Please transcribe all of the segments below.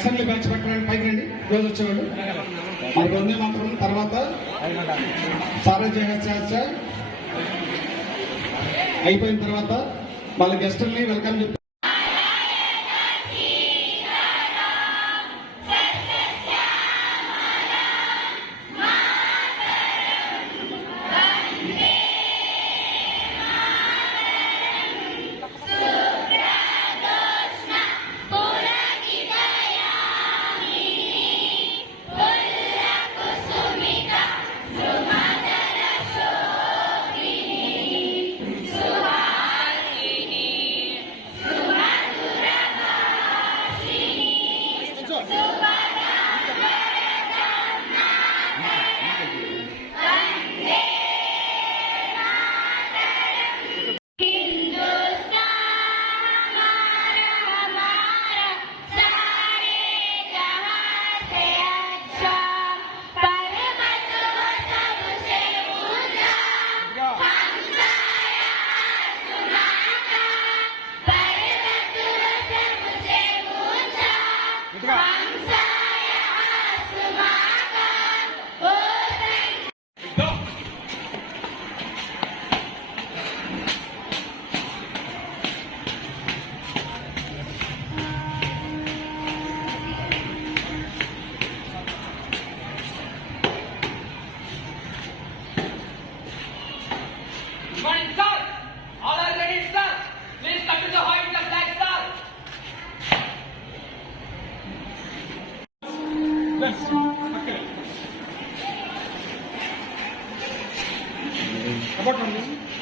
Assembly batch పెట్టడానికి పైకి రండి రోజు వచ్చేవాళ్ళు. మరి వందే మాత్రం తర్వాత సారా అయిపోయిన తర్వాత వాళ్ళ గెస్టుల్ని వెల్కమ్ చెప్పి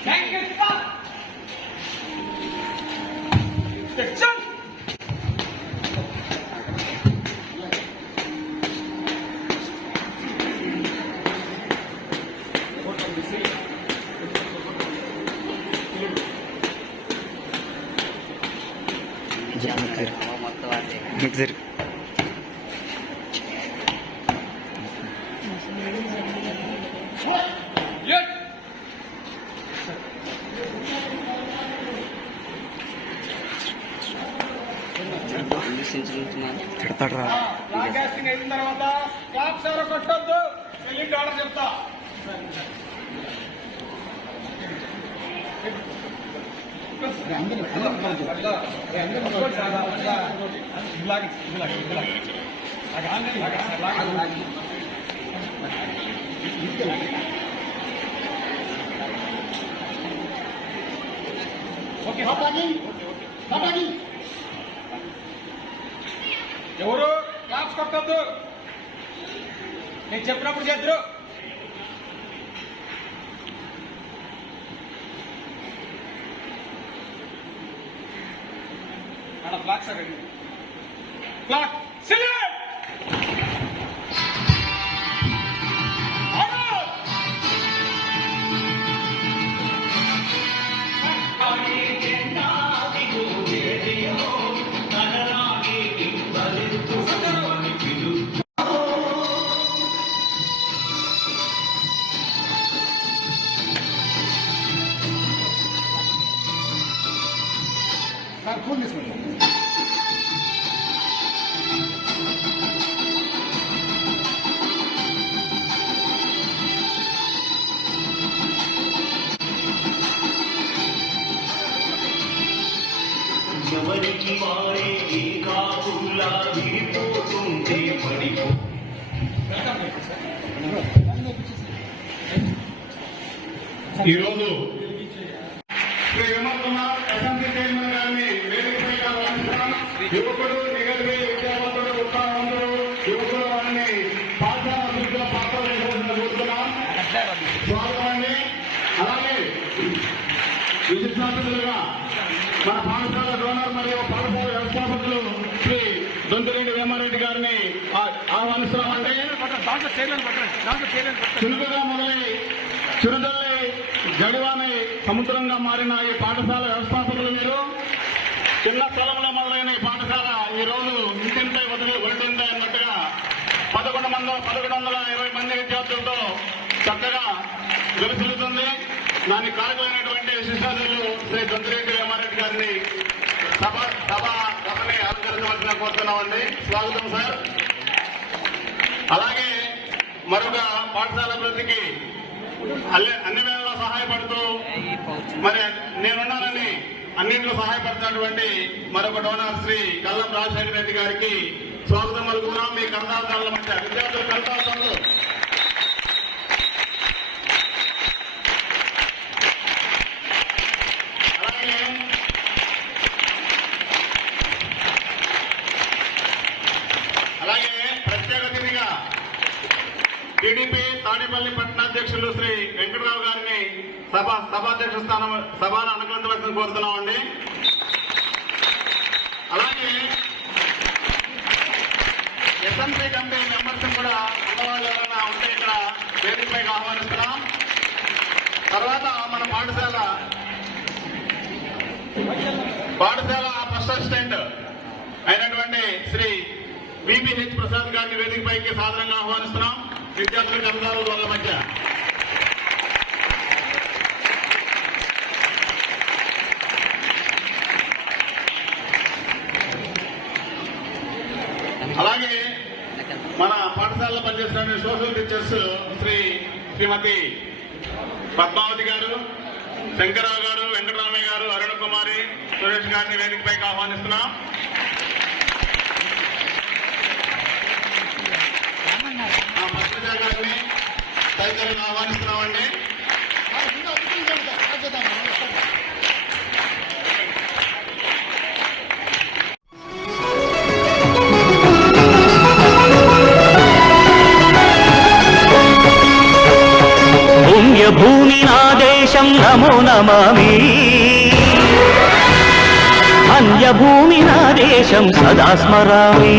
Thank you, sir. Mixer. తిడతాడరా బ్రాడ్కాస్టింగ్ అయిన తర్వాత క్లాప్స్ ఎవరో కొట్టొద్దు. వెళ్ళి ఆర్డర్ చెప్తా. ఎవరు క్లాప్స్ కొట్టద్దు. నేను చెప్పినప్పుడు చేద్దరు. అక్కడ flag sir flag select. Sir phone తీసుకోండి. ఎవరికి వారే కాకులా విడిపోతుంటే పడిపో. ఈరోజు శ్రీ విమల్ కుమార్ అసెంబ్లీ చైర్మన్ గారిని వేదికపై ఆహ్వానిస్తున్నాం. యువకుడు నిగలిగే విద్యావంతుడు ఉత్సాహవంతుడు యువకులు వారిని పాఠశాల అభివృద్ధిలో పాత్ర వేయవలసిన కోరుతున్నాం. స్వాగతాన్ని అలాగే విశిష్ట అతిథులుగా మన పాఠశాల డోనర్ మరియు పాఠశాల వ్యవస్థాపకులు శ్రీ దొంతిరెడ్డి వేమారెడ్డి గారిని ఆహ్వానిస్తున్నామంటే చురుకుగా మొదలై చురుదల్లి గడివాని సముద్రంగా మారిన ఈ పాఠశాల వ్యవస్థాపకులు మీరు చిన్న స్థలంలో మొదలైన ఈ పాఠశాల ఈ రోజు ఇంటింపై వదిలింది అన్నట్టుగా 1120 మంది విద్యార్థులతో చక్కగా వెలుసులుతుంది. దానికి కారకులైనటువంటి శిష్యాదులు శ్రీ దొంతిరెడ్డి వేమారెడ్డి గారిని సభ సభని అలంకరించవలసిన కోరుతున్నామండి. స్వాగతం సార్. అలాగే మరొక పాఠశాల అభివృద్ధికి అన్ని వేళలా సహాయపడుతూ మరి నేనున్నానని అన్నింటిలో సహాయపడుతున్నటువంటి మరొక డోనర్ శ్రీ కల్లం రాజశేఖర రెడ్డి గారికి స్వాగతం పలుకుతున్నాం. మీ కర్ణాటకల మధ్య విద్యార్థులు కల్పాలు. అలాగే ప్రత్యేక అతిథిగా టీడీపీ తాడేపల్లి పట్టణాధ్యక్షులు శ్రీ వెంకటరావు గారిని సభాధ్యక్ష స్థానం సభను అనుకరించవలసిన కోరుతున్నామండి. అలాగే ఎస్ఎంసీ కమిటీ మెంబర్స్ కూడా ఉన్నవాళ్ళు ఎవరైనా ఉంటే ఇక్కడ వేదికపైకి ఆహ్వానిస్తున్నాం. తర్వాత మన పాఠశాల ఫస్ట్ అసిస్టెంట్ అయినటువంటి శ్రీ విబిహెచ్ ప్రసాద్ గారిని వేదికపైకి సాధారణంగా ఆహ్వానిస్తున్నాం. విద్యార్థుల కర్ణాల వాళ్ళ మధ్య అలాగే మన పాఠశాలలో పనిచేసిన సోషల్ టీచర్స్ శ్రీమతి పద్మావతి గారు, శంకరరావు గారు, వెంకటరామయ్య గారు, అరుణ కుమారి, సురేష్ గారిని వేదికపైకి ఆహ్వానిస్తున్నాం. మత్స్య గారిని తదితరులను ఆహ్వానిస్తున్నామండి. భూమి నా దేశం నమో నమామి, అన్యభూమి నా దేశం సదా స్మరామి.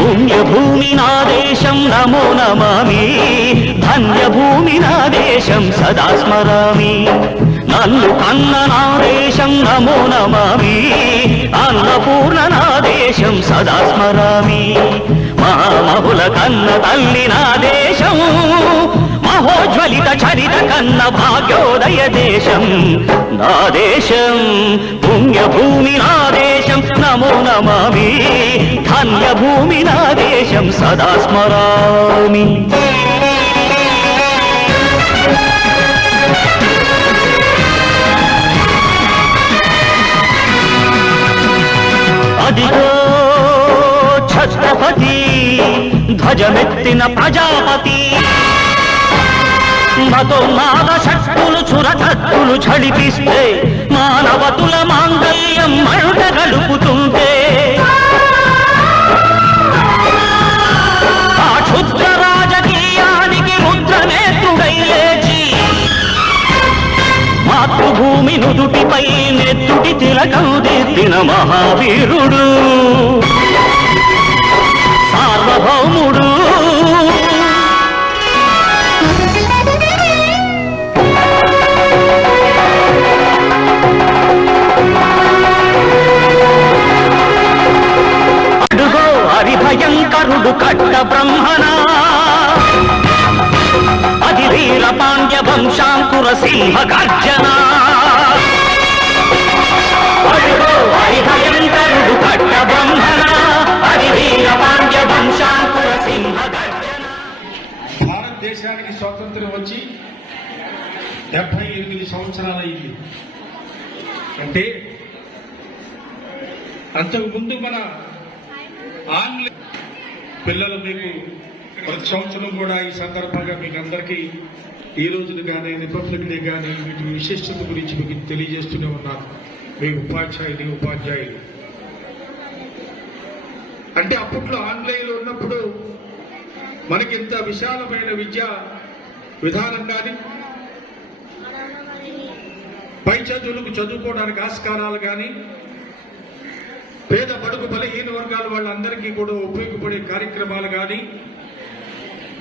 పుణ్యభూమి నా దేశం నమో నమామి, ధన్యభూమి నా దేశం సదా స్మరామి. నన్ను కన్న నా దేశం నమో నమామి, అన్నపూర్ణ నా దేశం సదా స్మరామి. మహామహుల కన్న తల్లి నా దేశం, మహోజ్వలిత చరిత కన్న భాగ్యోదయ దేశం నా దేశం. పుణ్యభూమి నా దేశం నమో నమామి, ధన్యభూమి నా దేశం సదా స్మరామి. అదిగో ఛత్రపతి ధ్వజమెత్తిన ప్రజాపతి, మతోన్మాద శక్తులు చురకత్తులు ఝడిపిస్తే, మానవతుల మాంగల్యం మంట గడుపుతుంటే, ఆ క్షుద్ర రాజకీయానికి రుద్రనేత్రుడై లేచి, మాతృభూమి నుదుటిపై నెత్తుటి తిలకం దిద్దిన మహావీరుడు, సార్వభౌముడు. అడుగో హరిభయంకరుడు కట్ట బ్రహ్మణ, అది వీర పాండ్య వంశాంకుర సింహ గర్జన. అడుగో హరిభయంకరుడు కట్ట బ్రహ్మణ, అది వీర పాండ్య వంశాంకుర సింహ గర్జన. భారతదేశానికి స్వాతంత్ర్యం వచ్చి 78 సంవత్సరాలైంది. అంటే అంతకుముందు మన ఆంగ్ల పిల్లలు మీకు ప్రతి సంవత్సరం కూడా ఈ సందర్భంగా మీకు అందరికీ ఈ రోజులు కానీ రిపబ్లిక్ డే కానీ వీటి విశిష్టత గురించి మీకు తెలియజేస్తూనే ఉన్నారు మీ ఉపాధ్యాయులు. అంటే అప్పట్లో ఆంగ్లేయులు ఉన్నప్పుడు మనకి ఇంత విశాలమైన విద్యా విధానం కానీ, పై చదువులకు చదువుకోవడానికి ఆస్కారాలు కానీ, పేద బడుగు బలహీన వర్గాల వాళ్ళందరికీ కూడా ఉపయోగపడే కార్యక్రమాలు కానీ,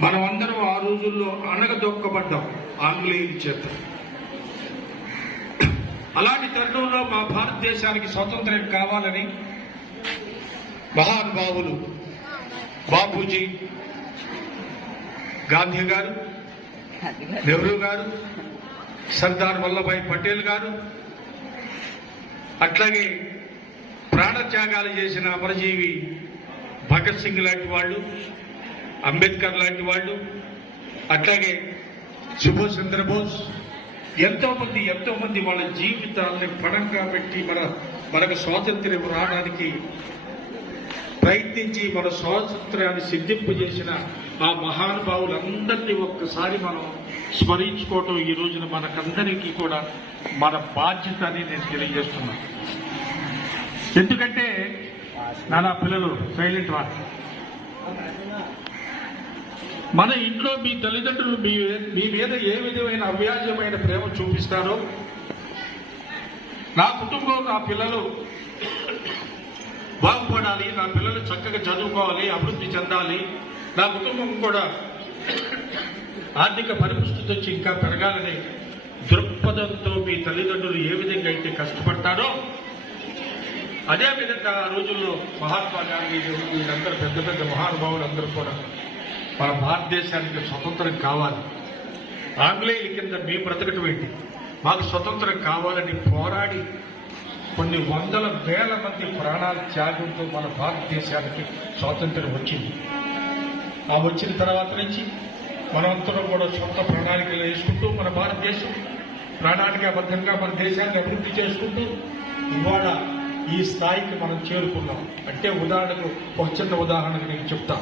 మనం అందరం ఆ రోజుల్లో అణగదొక్కబడ్డాం ఆంగ్లేయుల చేత. అలాంటి తరుణంలో మా భారతదేశానికి స్వాతంత్ర్యం కావాలని మహానుభావులు బాపూజీ, గాంధీ గారు, నెహ్రూ గారు, సర్దార్ వల్లభాయ్ పటేల్ గారు, అట్లాగే ప్రాణత్యాగాలు చేసిన అమరజీవి భగత్ సింగ్ లాంటి వాళ్ళు, అంబేద్కర్ లాంటి వాళ్ళు, అట్లాగే సుభాష్ చంద్రబోస్, ఎంతో మంది వాళ్ళ జీవితాలని పణంగా పెట్టి మనకు స్వాతంత్ర్యం రావడానికి ప్రయత్నించి మన స్వాతంత్ర్యాన్ని సిద్ధింపజేసిన ఆ మహానుభావులందరినీ ఒక్కసారి మనం స్మరించుకోవటం ఈ రోజున మనకందరికీ కూడా మన బాధ్యత అని నేను తెలియజేస్తున్నాను. ఎందుకంటే నానా పిల్లలు సైలెంట్ రా, మన ఇంట్లో మీ తల్లిదండ్రులు మీ మీద ఏ విధమైన అవ్యాజమైన ప్రేమ చూపిస్తారో, నా కుటుంబం, నా పిల్లలు బాగుపడాలి, నా పిల్లలు చక్కగా చదువుకోవాలి, అభివృద్ధి చెందాలి, నా కుటుంబం కూడా ఆర్థిక పరిపుష్టితో వచ్చి ఇంకా పెరగాలని దృక్పథంతో మీ తల్లిదండ్రులు ఏ విధంగా అయితే కష్టపడతారో, అదేవిధంగా ఆ రోజుల్లో మహాత్మా గాంధీ, వీళ్ళందరూ పెద్ద మహానుభావులు అందరూ కూడా మన భారతదేశానికి స్వతంత్రం కావాలి, ఆంగ్లేయుల కింద మేము బ్రతకటం ఏంటి, మాకు స్వతంత్రం కావాలని పోరాడి కొన్ని వందల వేల మంది ప్రాణాల త్యాగంతో మన భారతదేశానికి స్వాతంత్రం వచ్చింది. ఆ వచ్చిన తర్వాత నుంచి మనమంతరం కూడా సొంత ప్రణాళికలు వేసుకుంటూ మన భారతదేశం ప్రణాళికాబద్ధంగా మన దేశాన్ని అభివృద్ధి చేసుకుంటూ ఇవాళ ఈ స్థాయికి మనం చేరుకున్నాం. అంటే ఉదాహరణకు ఒక చిన్న ఉదాహరణకు నేను చెప్తా.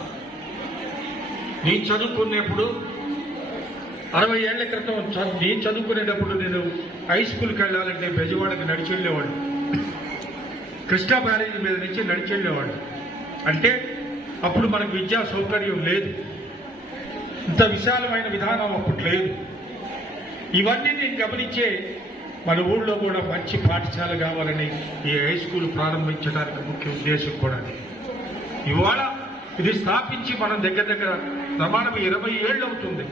నేను చదువుకునేప్పుడు 60 ఏళ్ల క్రితం నేను చదువుకునేటప్పుడు నేను హై స్కూల్కి వెళ్ళాలంటే బెజవాడకి నడిచి వెళ్ళేవాడిని, కృష్ణా బ్యారేజీ మీద నుంచి నడిచి వెళ్ళేవాడిని. అంటే అప్పుడు మనకు విద్యా సౌకర్యం లేదు, ఇంత విశాలమైన విధానం అప్పుడు లేదు. ఇవన్నీ నేను గమనించే మన ఊళ్ళో కూడా మంచి పాఠశాల కావాలని ఈ హై స్కూల్ ప్రారంభించడానికి ముఖ్య ఉద్దేశం కూడా. ఇవాళ ఇది స్థాపించి మనం దగ్గర ప్రమాణం 20 ఏళ్ళు అవుతుంది.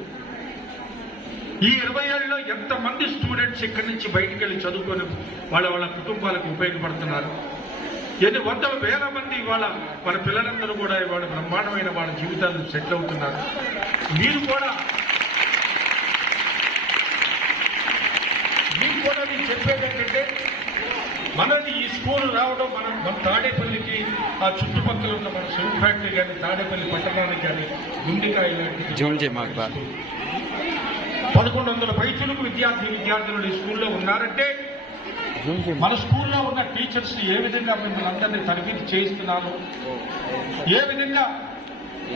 ఈ 20 ఏళ్ళలో ఎంతమంది స్టూడెంట్స్ ఇక్కడి నుంచి బయటికి వెళ్ళి చదువుకొని వాళ్ళ కుటుంబాలకు ఉపయోగపడుతున్నారు. ఎన్ని వందల వేల మంది ఇవాళ మన పిల్లలందరూ కూడా ఇవాళ బ్రహ్మాండమైన వాళ్ళ జీవితాలను సెటిల్ అవుతున్నారు. మీరు కూడా నేను చెప్పేది ఏంటంటే, మనది ఈ స్కూల్ రావడం మన తాడేపల్లికి ఆ చుట్టుపక్కల ఉన్న మన సిమెంట్ ఫ్యాక్టరీ కానీ, తాడేపల్లి పట్టణానికి కానీ, గుండెకాయ లాంటి 1100 పైచులకు విద్యార్థులు ఈ స్కూల్లో ఉన్నారంటే మన స్కూల్లో ఉన్న టీచర్స్ ఏ విధంగా మిమ్మల్ని అందరినీ తరబితి చేయిస్తున్నారు, ఏ విధంగా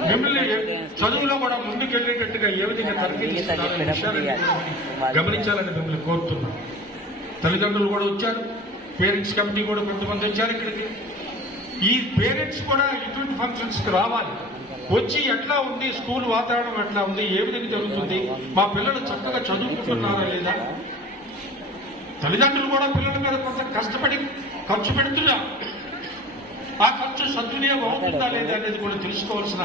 మిమ్మల్ని చదువులో కూడా ముందుకెళ్ళేటట్టుగా ఏ విధంగా తరబితిస్తున్నారు విషయాన్ని గమనించాలని మిమ్మల్ని కోరుతున్నాం. తల్లిదండ్రులు కూడా వచ్చారు, పేరెంట్స్ కమిటీ కూడా కొంతమంది వచ్చారు ఇక్కడికి. ఈ పేరెంట్స్ కూడా ఇటువంటి ఫంక్షన్స్కి రావాలి, వచ్చి ఎట్లా ఉంది స్కూల్ వాతావరణం, ఎట్లా ఉంది, ఏ విధంగా జరుగుతుంది, మా పిల్లలు చక్కగా చదువుకుంటున్నారా లేదా. తల్లిదండ్రులు కూడా పిల్లల మీద కొంత కష్టపడి ఖర్చు పెడుతున్నారు, ఆ ఖర్చు సద్వినియోగం అవుతుందా లేదా అనేది కూడా తెలుసుకోవాల్సిన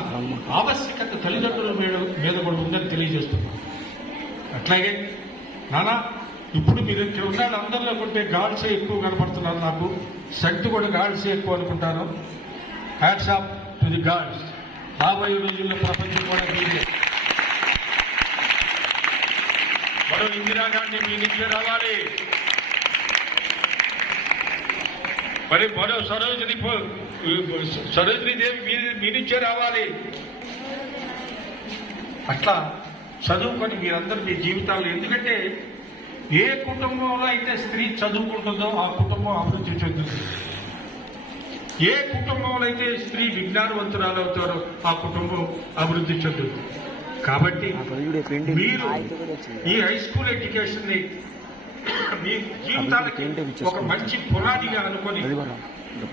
ఆవశ్యకత తల్లిదండ్రుల మీద కూడా ఉందని తెలియజేస్తున్నాం. అట్లాగే నానా ఇప్పుడు మీరు ఇక్కడ ఉన్న అందరిలో కొంటే గాడ్సే ఎక్కువ కనపడుతున్నారు, నాకు శక్తి కూడా గాడ్సే ఎక్కువ అనుకుంటాను. Hats off to the gods. రాబోయే రోజుల్లో ప్రపంచం కూడా మీదే. మరో ఇందిరాగాంధీ మీ నుంచే రావాలి, మరి మరో సరోజిని దేవి మీ నుంచే రావాలి. అట్లా చదువుకొని మీరందరూ మీ జీవితాలు, ఎందుకంటే ఏ కుటుంబంలో అయితే స్త్రీ చదువుకుంటుందో ఆ కుటుంబం అభివృద్ధి చెందుతుంది, ఏ కుటుంబంలో అయితే స్త్రీ విజ్ఞానవంతురాలు అవుతారో ఆ కుటుంబం అభివృద్ధి చెందుతుంది. కాబట్టి మీరు ఈ హై స్కూల్ ఎడ్యుకేషన్ ని మీ జీవితానికి ఒక మంచి పునాదిగా అనుకొని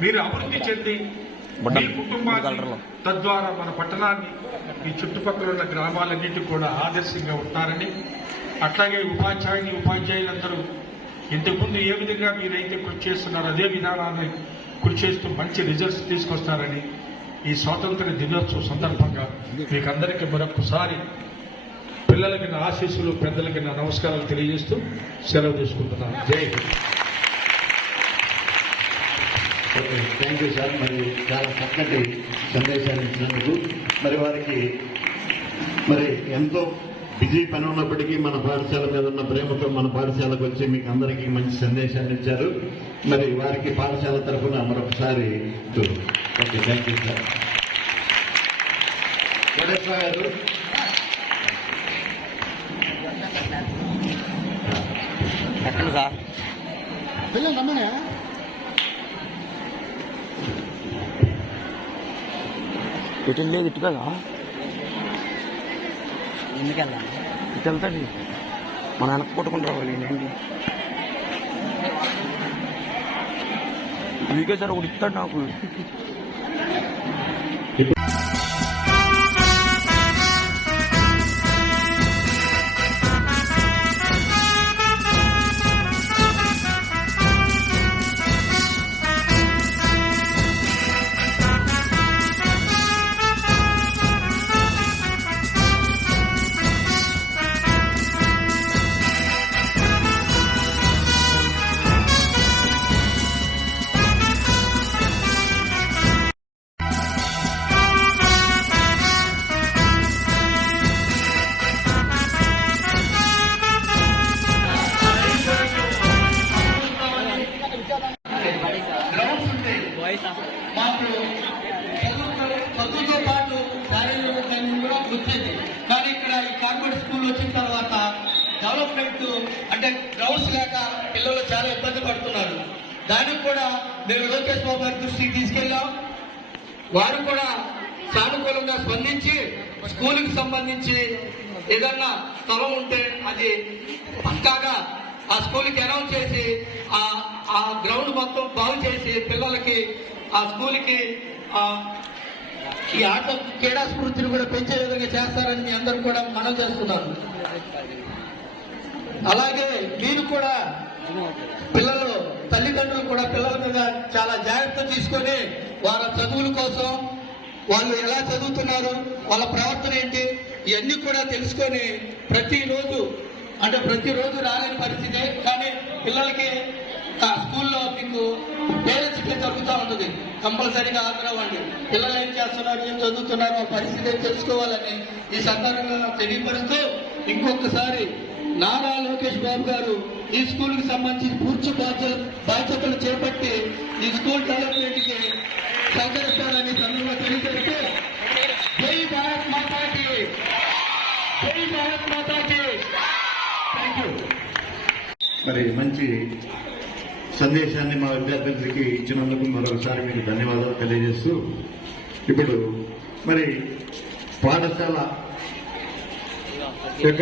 మీరు అభివృద్ధి చెంది మీ కుటుంబాన్ని, తద్వారా మన పట్టణాన్ని, ఈ చుట్టుపక్కల ఉన్న గ్రామాలన్నింటినీ కూడా ఆదర్శంగా ఉంటారని, అట్లాగే ఉపాధ్యాయులందరూ ఇంతకుముందు ఏ విధంగా మీరైతే కృషి చేస్తున్నారో అదే విధానాన్ని కృషి చేస్తూ మంచి రిజల్ట్స్ తీసుకొస్తారని ఈ స్వాతంత్ర దినోత్సవం సందర్భంగా మీకు అందరికీ మరొకసారి పిల్లలకి నా ఆశీస్సులు, పెద్దలకి నా నమస్కారాలు తెలియజేస్తూ సెలవు తీసుకుంటున్నాను. జై హింద్. Thank you sir. మరి చాలా చక్కటి సందేశాన్ని ఇచ్చినందుకు మరి వారికి ఎంతో బిజీ పని ఉన్నప్పటికీ మన పాఠశాల మీద ఉన్న ప్రేమతో మన పాఠశాలకు వచ్చి మీకు అందరికీ మంచి సందేశాన్ని ఇచ్చారు. మరి వారికి పాఠశాల తరఫున మరొకసారి okay, thank you sir. Ganeshwara గారు ఎక్కడ సార్ పిల్లలు రమ్మనే ఇటు లేదు ఇటు కదా ఎందుకెళ్ళా ఇటు వెళ్తాడు మన వెనక్కి కొట్టుకుని రావాలి ఏంటి మీకే సార్ ఒకటి ఇస్తాడు నాకు. గ్రౌండ్స్ ఉంటాయి మాకు చదువుతో పాటు శారీరక ట్రైనింగ్ కూడా వచ్చేది. కానీ ఇక్కడ ఈ కార్పొరేట్ స్కూల్ వచ్చిన తర్వాత డెవలప్మెంట్ అంటే గ్రౌండ్స్ లేక పిల్లలు చాలా ఇబ్బంది పడుతున్నారు. దానికి కూడా మేము లోకేష్ బాబు గారి దృష్టికి తీసుకెళ్ళాం. వారు కూడా సానుకూలంగా స్పందించి స్కూల్కి సంబంధించి ఏదన్నా స్థలం ఉంటే అది పక్కాగా ఆ స్కూల్కి అనౌన్స్ చేసి ఆ గ్రౌండ్ మొత్తం బాగు చేసి పిల్లలకి ఆ స్కూల్కి ఈ ఆట క్రీడా స్ఫూర్తిని కూడా పెంచే విధంగా చేస్తారని మీ అందరూ కూడా మనం చేస్తున్నాను. అలాగే మీరు కూడా పిల్లలు తల్లిదండ్రులు కూడా పిల్లల మీద చాలా జాగ్రత్త తీసుకొని వాళ్ళ చదువుల కోసం వాళ్ళు ఎలా చదువుతున్నారు, వాళ్ళ ప్రవర్తన ఏంటి, ఇవన్నీ కూడా తెలుసుకొని ప్రతిరోజు రాలేని పరిస్థితే. కానీ పిల్లలకి స్కూల్లో మీకు పేరెంట్స్ కి జరుగుతూ ఉంటుంది. కంపల్సరీగా హాజరవ్వండి. పిల్లలు ఏం చేస్తున్నారు, ఏం చదువుతున్నారు, ఆ పరిస్థితి తెలుసుకోవాలని ఈ సందర్భంగా తెలియపరుస్తూ ఇంకొకసారి నారా లోకేష్ బాబు గారు ఈ స్కూల్ కి సంబంధించి పూర్తి బాధ్యతలు చేపట్టి ఈ స్కూల్ డెవలప్మెంట్ కి సహకరిస్తారని సందర్భంగా తెలియజేస్తూ జై భారత్ మాతాకి, జై భారత్ మాతాకి. Thank you. మరి మంచి సందేశాన్ని మా విద్యార్థులకి ఇచ్చినందుకు మరొకసారి మీకు ధన్యవాదాలు తెలియజేస్తూ, ఇప్పుడు మరి పాఠశాల యొక్క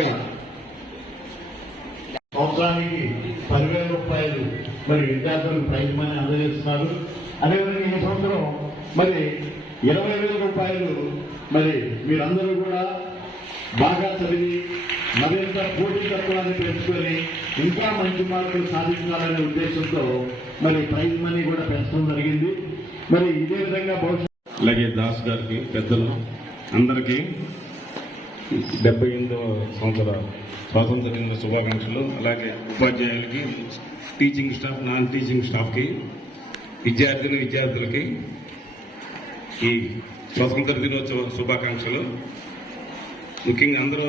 సంవత్సరానికి 10,000 రూపాయలు మరి విద్యార్థులకు ప్రైజ్ మనీ అందజేస్తున్నారు. అదేవిధంగా ఈ సంవత్సరం మరి 20,000 రూపాయలు మరి మీరందరూ కూడా బాగా చదివి మరింత పోటీతత్వాన్ని పెంచుకొని ఇంకా మంచి మార్కులు సాధించాలనే ఉద్దేశంతో మరి ప్రైజ్ మనీ కూడా పెంచడం జరిగింది. మరి ఇదే విధంగా భవిష్యత్తు అలాగే దాస్ గారికి, పెద్దలు అందరికీ 78వ సంవత్సర స్వాతంత్ర దిన శుభాకాంక్షలు. అలాగే ఉపాధ్యాయులకి, టీచింగ్ స్టాఫ్, నాన్ టీచింగ్ స్టాఫ్కి, విద్యార్థులకి ఈ స్వాతంత్ర దినోత్సవ శుభాకాంక్షలు. ముఖ్యంగా అందరూ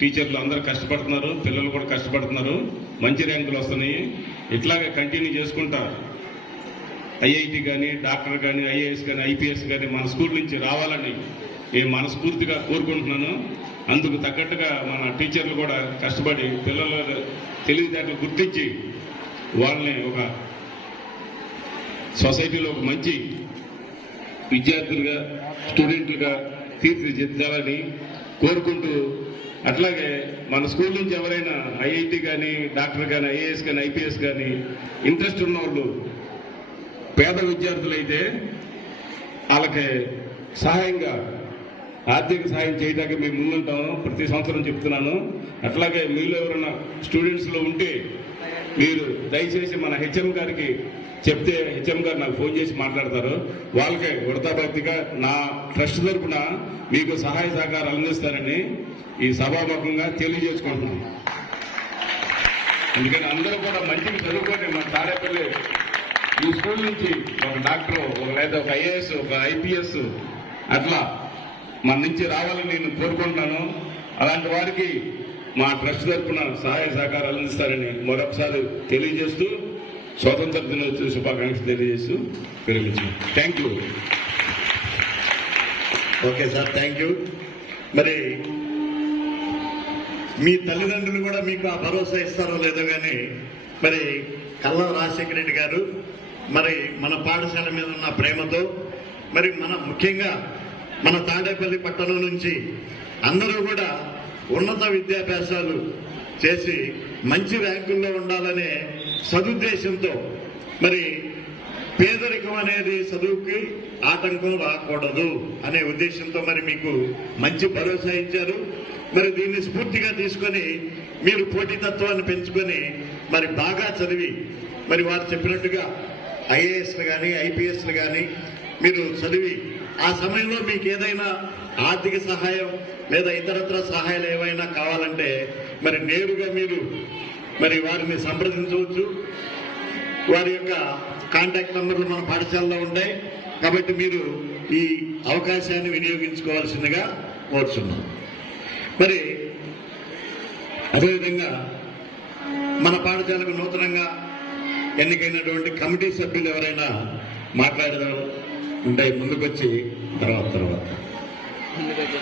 టీచర్లు అందరూ కష్టపడుతున్నారు, పిల్లలు కూడా కష్టపడుతున్నారు, మంచి ర్యాంకులు వస్తున్నాయి. ఇట్లాగే కంటిన్యూ చేసుకుంటా ఐఐటి కానీ, డాక్టర్ కానీ, ఐఏఎస్ కానీ, ఐపీఎస్ కానీ మన స్కూల్ నుంచి రావాలని నేను మనస్ఫూర్తిగా కోరుకుంటున్నాను. అందుకు తగ్గట్టుగా మన టీచర్లు కూడా కష్టపడి పిల్లల తెలివితేటలు గుర్తించి వాళ్ళని ఒక సొసైటీలో ఒక మంచి విద్యార్థులుగా, స్టూడెంట్లుగా తీర్చిదిద్దాలని కోరుకుంటూ, అట్లాగే మన స్కూల్ నుంచి ఎవరైనా ఐఐటి కానీ, డాక్టర్ కానీ, ఐఏఎస్ కానీ, ఐపీఎస్ కానీ ఇంట్రెస్ట్ ఉన్న వాళ్ళు పేద విద్యార్థులైతే వాళ్ళకి సహాయంగా ఆర్థిక సహాయం చేయడానికి మేము ముందుంటాము. ప్రతి సంవత్సరం చెప్తున్నాను. అట్లాగే మీలో ఎవరైనా స్టూడెంట్స్లో ఉంటే మీరు దయచేసి మన హెచ్ఎం గారికి చెప్తే హెచ్ఎం గారు నాకు ఫోన్ చేసి మాట్లాడతారు. వాళ్ళకి వృతాభక్తిగా నా ట్రస్ట్ తరఫున మీకు సహాయ సహకారాలు అందిస్తారని ఈ సభాముఖంగా తెలియజేసుకుంటున్నాను. అందుకని అందరూ కూడా మంచిగా చదువుకోండి. మన తాడేపల్లి ఈ స్కూల్ నుంచి ఒక డాక్టర్, లేదా ఒక ఐఏఎస్, ఒక ఐపీఎస్ అట్లా మన నుంచి రావాలని నేను కోరుకుంటున్నాను. అలాంటి వారికి మా ట్రస్ట్ తరఫున సహాయ సహకారాలు అందిస్తారని మరొకసారి తెలియజేస్తూ స్వాతంత్ర దినోత్సవ శుభాకాంక్షలు తెలియజేస్తూ విరమించాను. Thank you. Okay sir, thank you. మరి మీ తల్లిదండ్రులు కూడా మీకు ఆ భరోసా ఇస్తారో లేదో కానీ మరి కల్లా రాజశేఖర రెడ్డి గారు మరి మన పాఠశాల మీద ఉన్న ప్రేమతో మరి ముఖ్యంగా మన తాడేపల్లి పట్టణం నుంచి అందరూ కూడా ఉన్నత విద్యాభ్యాసాలు చేసి మంచి ర్యాంకుల్లో ఉండాలనే సదుద్దేశంతో మరి పేదరికం అనేది చదువుకి ఆటంకం రాకూడదు అనే ఉద్దేశంతో మరి మీకు మంచి భరోసా ఇచ్చారు. మరి దీన్ని స్ఫూర్తిగా తీసుకొని మీరు పోటీతత్వాన్ని పెంచుకొని మరి బాగా చదివి మరి వారు చెప్పినట్టుగా ఐఏఎస్లు కానీ ఐపీఎస్లు కానీ మీరు చదివి ఆ సమయంలో మీకు ఏదైనా ఆర్థిక సహాయం లేదా ఇతరత్ర సహాయాలు ఏవైనా కావాలంటే మరి నేరుగా మీరు మరి వారిని సంప్రదించవచ్చు. వారి యొక్క కాంటాక్ట్ నంబర్లు మన పాఠశాలలో ఉంటాయి కాబట్టి మీరు ఈ అవకాశాన్ని వినియోగించుకోవాల్సిందిగా కోరుచున్నాం. మరి అదేవిధంగా మన పాఠశాలకు నూతనంగా ఎన్నికైనటువంటి కమిటీ సభ్యులు ఎవరైనా మాట్లాడదాం ఉంటే ముందుకొచ్చి తర్వాత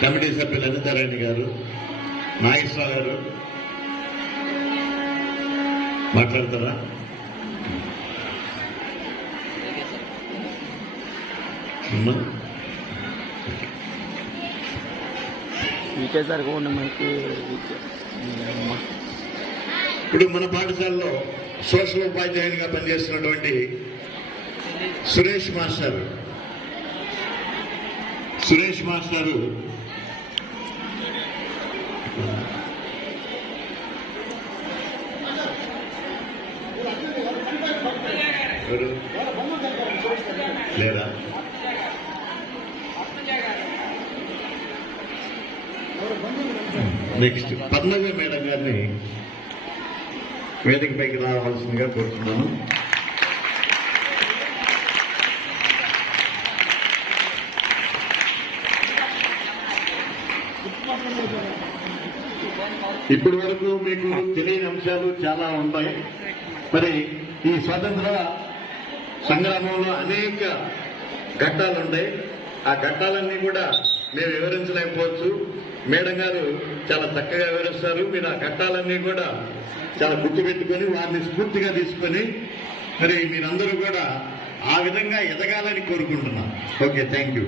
కమిటీ సభ్యులు అనితారాణి గారు, నాగేశ్వరరావు గారు మాట్లాడతారా? ఇప్పుడు మన పాఠశాలలో సోషల్ ఉపాధ్యాయునిగా పనిచేస్తున్నటువంటి సురేష్ మాస్టర్ లేదా నెక్స్ట్ పద్మజ మేడం గారిని వేదికపైకి రావాల్సిందిగా కోరుతున్నాను. ఇప్పటి వరకు మీకు తెలియని అంశాలు చాలా ఉంటాయి. మరి ఈ స్వాతంత్ర సంగ్రామంలో అనేక ఘట్టాలు ఉంటాయి. ఆ ఘట్టాలన్నీ కూడా మేము వివరించలేకపోవచ్చు. మేడం గారు చాలా చక్కగా వివరిస్తారు. మీరు ఆ ఘట్టాలన్నీ కూడా చాలా గుర్తుపెట్టుకొని వారిని స్ఫూర్తిగా తీసుకొని మరి మీరందరూ కూడా ఆ విధంగా ఎదగాలని కోరుకుంటున్నాం. Okay, thank you.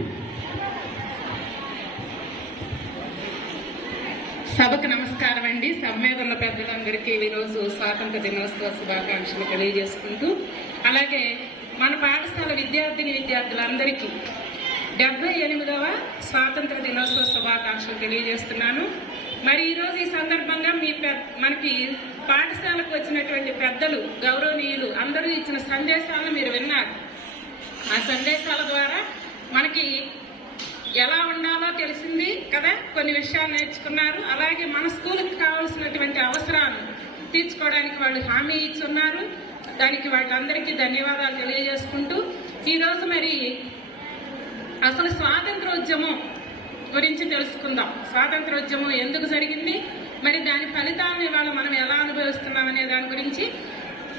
సభకు నమస్కారం అండి. సభ మీద ఉన్న పెద్దలందరికీ ఈరోజు స్వాతంత్ర దినోత్సవ శుభాకాంక్షలు తెలియజేసుకుంటూ, అలాగే మన పాఠశాల విద్యార్థులందరికీ 78వ స్వాతంత్ర దినోత్సవ శుభాకాంక్షలు తెలియజేస్తున్నాను. మరి ఈరోజు ఈ సందర్భంగా మనకి పాఠశాలకు వచ్చినటువంటి పెద్దలు, గౌరవనీయులు అందరూ ఇచ్చిన సందేశాలను మీరు విన్నారు. ఆ సందేశాల ద్వారా మనకి ఎలా ఉండాలో తెలిసింది కదా, కొన్ని విషయాలు నేర్చుకున్నారు. అలాగే మన స్కూల్కి కావాల్సినటువంటి అవసరాలు తీర్చుకోవడానికి వాళ్ళు హామీ ఇచ్చున్నారు. దానికి వాళ్ళందరికీ ధన్యవాదాలు తెలియజేసుకుంటూ ఈరోజు మరి అసలు స్వాతంత్రోద్యమం గురించి తెలుసుకుందాం. స్వాతంత్రోద్యమం ఎందుకు జరిగింది, మరి దాని ఫలితాలను ఇవాళ మనం ఎలా అనుభవిస్తున్నాం అనే దాని గురించి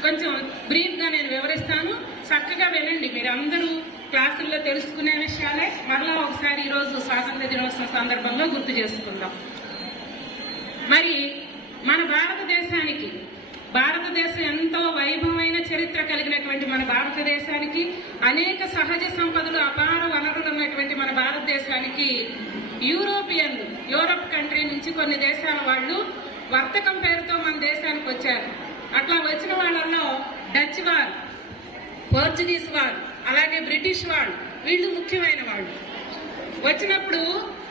కొంచెం బ్రీఫ్గా నేను వివరిస్తాను. చక్కగా వినండి. మీరు అందరూ క్లాసుల్లో తెలుసుకునే విషయాలే మరలా ఒకసారి ఈరోజు స్వాతంత్ర దినోత్సవం సందర్భంగా గుర్తు చేసుకుందాం. మరి మన భారతదేశం ఎంతో వైభవమైన చరిత్ర కలిగినటువంటి మన భారతదేశానికి, అనేక సహజ సంపదలు, అపార వనరులు ఉన్నటువంటి మన భారతదేశానికి యూరోప్ కంట్రీ నుంచి కొన్ని దేశాల వాళ్ళు వర్తకం పేరుతో మన దేశానికి వచ్చారు. అట్లా వచ్చిన వాళ్ళల్లో డచ్ వారు, పోర్చుగీస్ వారు, అలాగే బ్రిటిష్ వాళ్ళు, వీళ్ళు ముఖ్యమైన వాళ్ళు. వచ్చినప్పుడు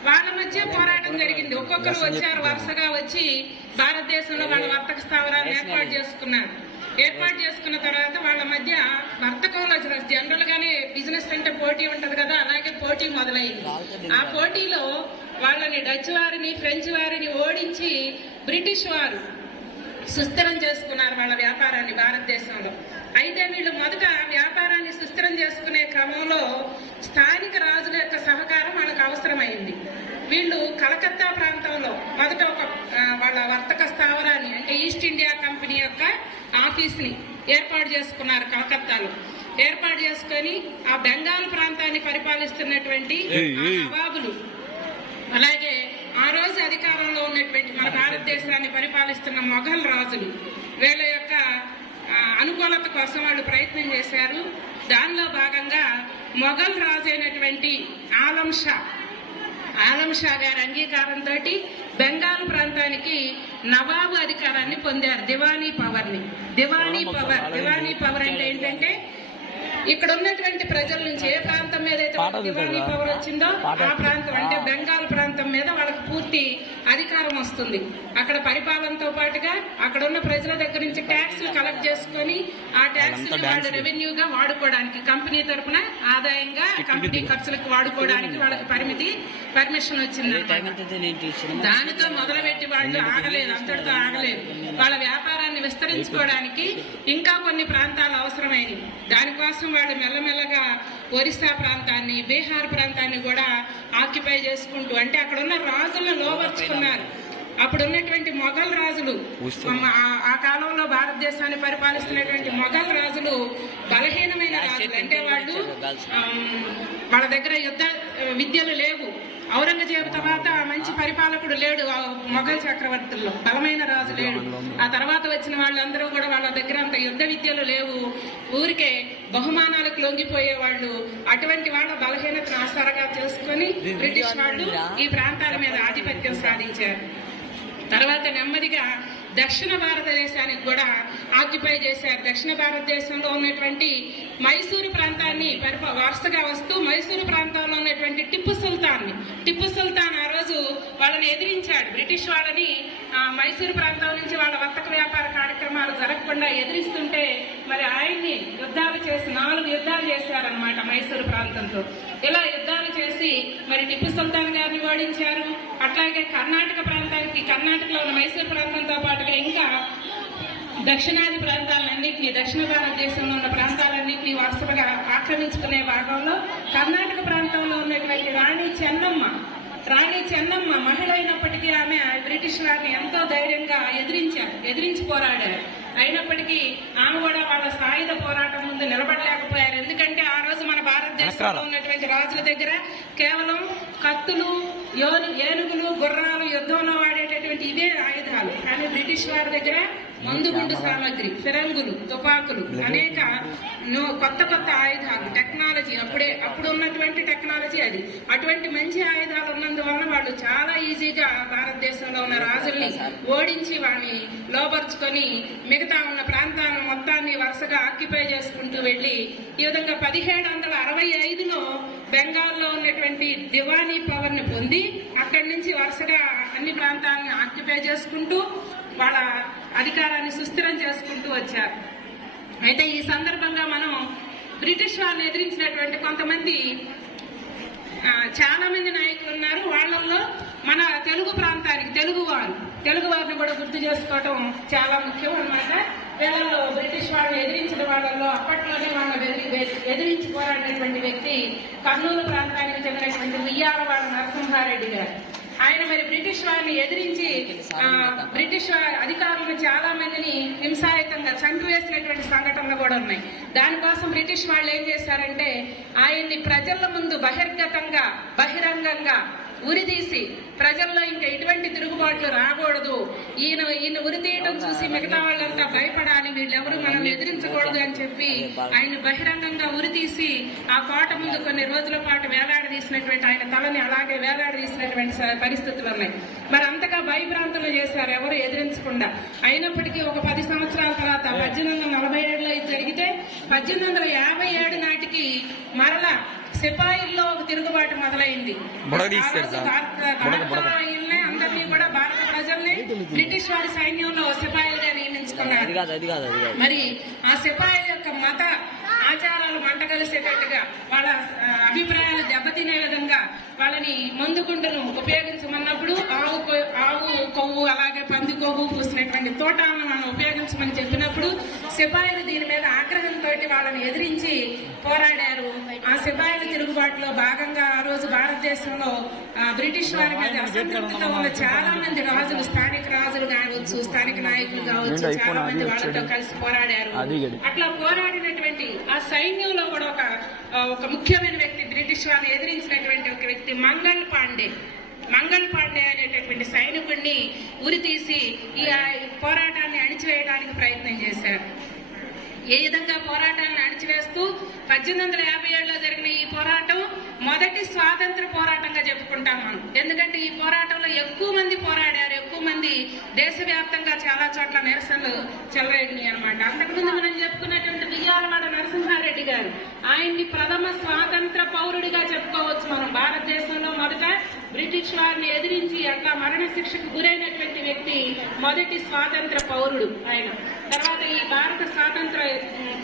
వాళ్ళ మధ్య పోరాటం జరిగింది. ఒక్కొక్కరు వచ్చారు, వరుసగా వచ్చి భారతదేశంలో వాళ్ళ వర్తక స్థావరాలు ఏర్పాటు చేసుకున్న తర్వాత వాళ్ళ మధ్య వర్తకంలో జనరల్ గానే బిజినెస్ అంటే పోటీ ఉంటది కదా, అలాగే పోటీ మొదలైంది. ఆ పోటీలో వాళ్ళని డచ్ వారిని, ఫ్రెంచ్ వారిని ఓడించి బ్రిటిష్ వారు సుస్థిరం చేసుకున్నారు వాళ్ళ వ్యాపారాన్ని భారతదేశంలో. అయితే వీళ్ళు మొదట వ్యాపారాన్ని సుస్థిరం చేసుకునే క్రమంలో స్థానిక రాజుల యొక్క సహకారం వాళ్ళకు అవసరమైంది. వీళ్ళు కలకత్తా ప్రాంతంలో మొదట ఒక వాళ్ళ వర్తక స్థావరాన్ని అంటే ఈస్ట్ ఇండియా కంపెనీ యొక్క ఆఫీస్ని ఏర్పాటు చేసుకున్నారు కలకత్తాలో. ఏర్పాటు చేసుకొని ఆ బెంగాల్ ప్రాంతాన్ని పరిపాలిస్తున్నటువంటి నవాబులు, అలాగే ఆ రోజు అధికారంలో ఉన్నటువంటి మన భారతదేశాన్ని పరిపాలిస్తున్న మొఘల్ రాజులు, వీళ్ళ యొక్క అనుకూలత కోసం వాళ్ళు ప్రయత్నం చేశారు. దానిలో భాగంగా మొఘల్ రాజు అయినటువంటి ఆలం షా గారి అంగీకారంతో బెంగాల్ ప్రాంతానికి నవాబు అధికారాన్ని పొందారు, దివానీ పవర్ అంటే ఏంటంటే ఇక్కడ ఉన్నటువంటి ప్రజల నుంచి ఏ ప్రాంతం మీద అయితే దివానీ పవర్ వచ్చిందో ఆ ప్రాంతం అంటే బెంగాల్ ప్రాంతం మీద వాళ్ళకి పూర్తి అధికారం వస్తుంది. అక్కడ పరిపాలనతో పాటుగా అక్కడ ఉన్న ప్రజల దగ్గర నుంచి ట్యాక్స్లు కలెక్ట్ చేసుకొని ఆ ట్యాక్స్ వాళ్ళు రెవెన్యూగా వాడుకోవడానికి, కంపెనీ తరఫున ఆదాయంగా కంపెనీ ఖర్చులకు వాడుకోవడానికి వాళ్ళకి పర్మిషన్ వచ్చింది. దానితో మొదలుపెట్టి వాళ్ళు అంతటితో ఆగలేదు. వాళ్ళ వ్యాపారాన్ని విస్తరించుకోవడానికి ఇంకా కొన్ని ప్రాంతాలు అవసరమైనవి. దానికోసం వాళ్ళు మెల్లమెల్లగా ఒరిస్సా ప్రాంతాన్ని, బీహార్ ప్రాంతాన్ని కూడా ఆక్యుపై చేసుకుంటూ, అంటే అక్కడ ఉన్న రాజులను లోబర్చుకున్నారు. అప్పుడు ఉన్నటువంటి మొఘల్ రాజులు, ఆ కాలంలో భారతదేశాన్ని పరిపాలిస్తున్నటువంటి మొఘల్ రాజులు బలహీనమైన రాజులు. అంటే వాళ్ళ దగ్గర యుద్ధ విద్యలు లేవు. ఔరంగజేబు తర్వాత మంచి పరిపాలకుడు లేడు మొఘల్ చక్రవర్తుల్లో, బలమైన రాజు లేడు. ఆ తర్వాత వచ్చిన వాళ్ళందరూ కూడా వాళ్ళ దగ్గర అంత యుద్ధ విద్యలు లేవు, ఊరికే బహుమానాలకు లొంగిపోయే వాళ్ళు. అటువంటి వాళ్ళ బలహీనతను ఆసరాగా చేసుకొని బ్రిటిష్ వాళ్ళు ఈ ప్రాంతాల మీద ఆధిపత్యం సాధించారు. తర్వాత నెమ్మదిగా దక్షిణ భారతదేశానికి కూడా ఆక్యుపై చేశారు. దక్షిణ భారతదేశంలో ఉన్నటువంటి మైసూరు ప్రాంతాన్ని వరుసగా వస్తూ మైసూరు ప్రాంతంలో ఉన్నటువంటి టిప్పు సుల్తాన్ ఆ రోజు వాళ్ళని ఎదిరించాడు. బ్రిటిష్ వాళ్ళని మైసూరు ప్రాంతం నుంచి వాళ్ళ వర్తక వ్యాపార కార్యక్రమాలు జరగకుండా ఎదిరిస్తుంటే మరి ఆయన్ని యుద్ధాలు చేసి 4 యుద్ధాలు చేశారనమాట మైసూరు ప్రాంతంతో. ఇలా యుద్ధాలు చేసి మరి టిప్పు సుల్తాన్ గారిని ఓడించారు. అట్లాగే కర్ణాటకలో ఉన్న మైసూరు ప్రాంతంతో పాటుగా ఇంకా దక్షిణాది ప్రాంతాలన్నింటినీ, దక్షిణ భారతదేశంలో ఉన్న ప్రాంతాలన్నింటినీ వరుసగా ఆక్రమించుకునే భాగంలో కర్ణాటక ప్రాంతంలో ఉన్నటువంటి రాణి చెన్నమ్మ మహిళ అయినప్పటికీ ఆమె బ్రిటిష్ వారిని ఎంతో ధైర్యంగా ఎదిరించి పోరాడారు. అయినప్పటికీ ఆమె కూడా వాళ్ళ సాయుధ పోరాటం ముందు నిలబడలేకపోయారు. ఎందుకంటే ఆ రోజు మన భారతదేశంలో ఉన్నటువంటి రాజుల దగ్గర కేవలం కత్తులు, ఏనుగులు, గుర్రాలు, యుద్ధంలో వాడేటటువంటి ఇవే ఆయుధాలు. కానీ బ్రిటిష్ వారి దగ్గర మందుగుండు సామాగ్రి, ఫిరంగులు, తుపాకులు, అనేక కొత్త ఆయుధాలు, టెక్నాలజీ, అప్పుడు ఉన్నటువంటి టెక్నాలజీ అది. అటువంటి మంచి ఆయుధాలు ఉన్నందువల్ల వాళ్ళు చాలా ఈజీగా భారతదేశంలో ఉన్న రాజుల్ని ఓడించి వాళ్ళని లోపరుచుకొని మిగతా ఉన్న ప్రాంతాలను మొత్తాన్ని వరుసగా ఆక్యుపై చేసుకుంటూ వెళ్లి ఈ విధంగా 1765లో బెంగాల్లో ఉన్నటువంటి దివానీ పవర్ ని పొంది అక్కడి నుంచి వరుసగా అన్ని ప్రాంతాలను ఆక్యుపై చేసుకుంటూ వాళ్ళ అధికారాన్ని సుస్థిరం చేసుకుంటూ వచ్చారు. అయితే ఈ సందర్భంగా మనం బ్రిటిష్ వారిని ఎదిరించినటువంటి కొంతమంది చాలా మంది నాయకులు ఉన్నారు. వాళ్ళల్లో మన తెలుగు ప్రాంతానికి తెలుగు వారిని కూడా గుర్తు చేసుకోవటం చాలా ముఖ్యం అన్నమాట. వీళ్ళల్లో బ్రిటిష్ వాళ్ళని ఎదిరించిన వాళ్ళల్లో అప్పట్లోనే వాళ్ళని ఎదిరించి పోరాడినటువంటి వ్యక్తి కర్నూలు ప్రాంతానికి చెందినటువంటి ఉయ్యాలవాడ నరసింహారెడ్డి గారు. ఆయన మరి బ్రిటిష్ వారిని ఎదిరించి బ్రిటిష్ అధికారులను చాలా మందిని హింసాయుతంగా చంపివేసినటువంటి సంఘటనలు కూడా ఉన్నాయి. దానికోసం బ్రిటిష్ వాళ్ళు ఏం చేశారంటే ఆయన్ని ప్రజల ముందు బహిరంగంగా ఉరితీసి ప్రజల్లో ఇంకా ఎటువంటి తిరుగుబాట్లు రాకూడదు, ఈయన ఉరితీయడం చూసి మిగతా వాళ్ళంతా భయపడాలి, వీళ్ళెవరు మనం ఎదిరించకూడదు అని చెప్పి ఆయన బహిరంగంగా ఉరితీసి ఆ కోట ముందు కొన్ని రోజుల పాటు వేలాడదీసినటువంటి, ఆయన తలని అలాగే వేలాడదీసినటువంటి పరిస్థితులు ఉన్నాయి. మరి అంతగా భయభ్రాంతులు చేశారు ఎవరు ఎదిరించకుండా. అయినప్పటికీ ఒక 10 సంవత్సరాల తర్వాత 1847లో ఇది జరిగితే 1857 నాటికి మరలా సిపాయిల్లో ఒక తిరుగుబాటు మొదలైంది. అందరినీ కూడా భారత ప్రజల్ని బ్రిటిష్ వారి సైన్యంలో సిపాయిలుగా నియమించుకున్నారు. మరి ఆ సిపాయి యొక్క మత ఆచారాలు మంటగలిసేటట్టుగా వాళ్ళ అభిప్రాయాలు దెబ్బతినే విధంగా వాళ్ళని మందుగుండును ఉపయోగించమన్నప్పుడు ఆవు కొవ్వు అలాగే పంది కొవ్వు పూసినటువంటి తోటాలను మనం ఉపయోగించమని చెప్పినప్పుడు సిపాయిలు దీని మీద ఆగ్రహంతో వాళ్ళని ఎదిరించి పోరాడారు. ఆ సిపాయిల తిరుగుబాటులో భాగంగా ఆ రోజు భారత భారతదేశంలో బ్రిటిష్ వారి మీద అసంతృప్తితో ఉన్న చాలా మంది రాజులు, స్థానిక రాజులు కావచ్చు, స్థానిక నాయకులు కావచ్చు, చాలా మంది వాళ్ళతో కలిసి పోరాడారు. అట్లా పోరాడినటువంటి ఆ సైన్యంలో కూడా ఒక ముఖ్యమైన వ్యక్తి, బ్రిటిష్ వారిని ఎదిరించినటువంటి ఒక వ్యక్తి మంగళ్ పాండే అనేటటువంటి సైనికుడిని ఉరి తీసి ఈ పోరాటాన్ని అణిచివేయడానికి ప్రయత్నం చేశారు. ఏ విధంగా పోరాటాన్ని అణిచివేస్తూ 1857లో జరిగిన ఈ పోరాటం మొదటి స్వాతంత్ర పోరాటంగా చెప్పుకుంటాం మనం. ఎందుకంటే ఈ పోరాటంలో ఎక్కువ మంది పోరాడారు, ఎక్కువ మంది దేశవ్యాప్తంగా చాలా చోట్ల నిరసనలు చెలరేగినాయి అనమాట. అంతకుముందు మనం చెప్పుకున్నటువంటి విజయవాడ నరసింహారెడ్డి గారు, ఆయన్ని ప్రథమ స్వాతంత్ర పౌరుడిగా చెప్పుకోవచ్చు మనం. భారతదేశంలో మొదట బ్రిటిష్ వారిని ఎదిరించి అట్లా మరణ శిక్షకు గురైనటువంటి వ్యక్తి మొదటి స్వాతంత్ర పౌరుడు ఆయన. తర్వాత ఈ భారత స్వాతంత్ర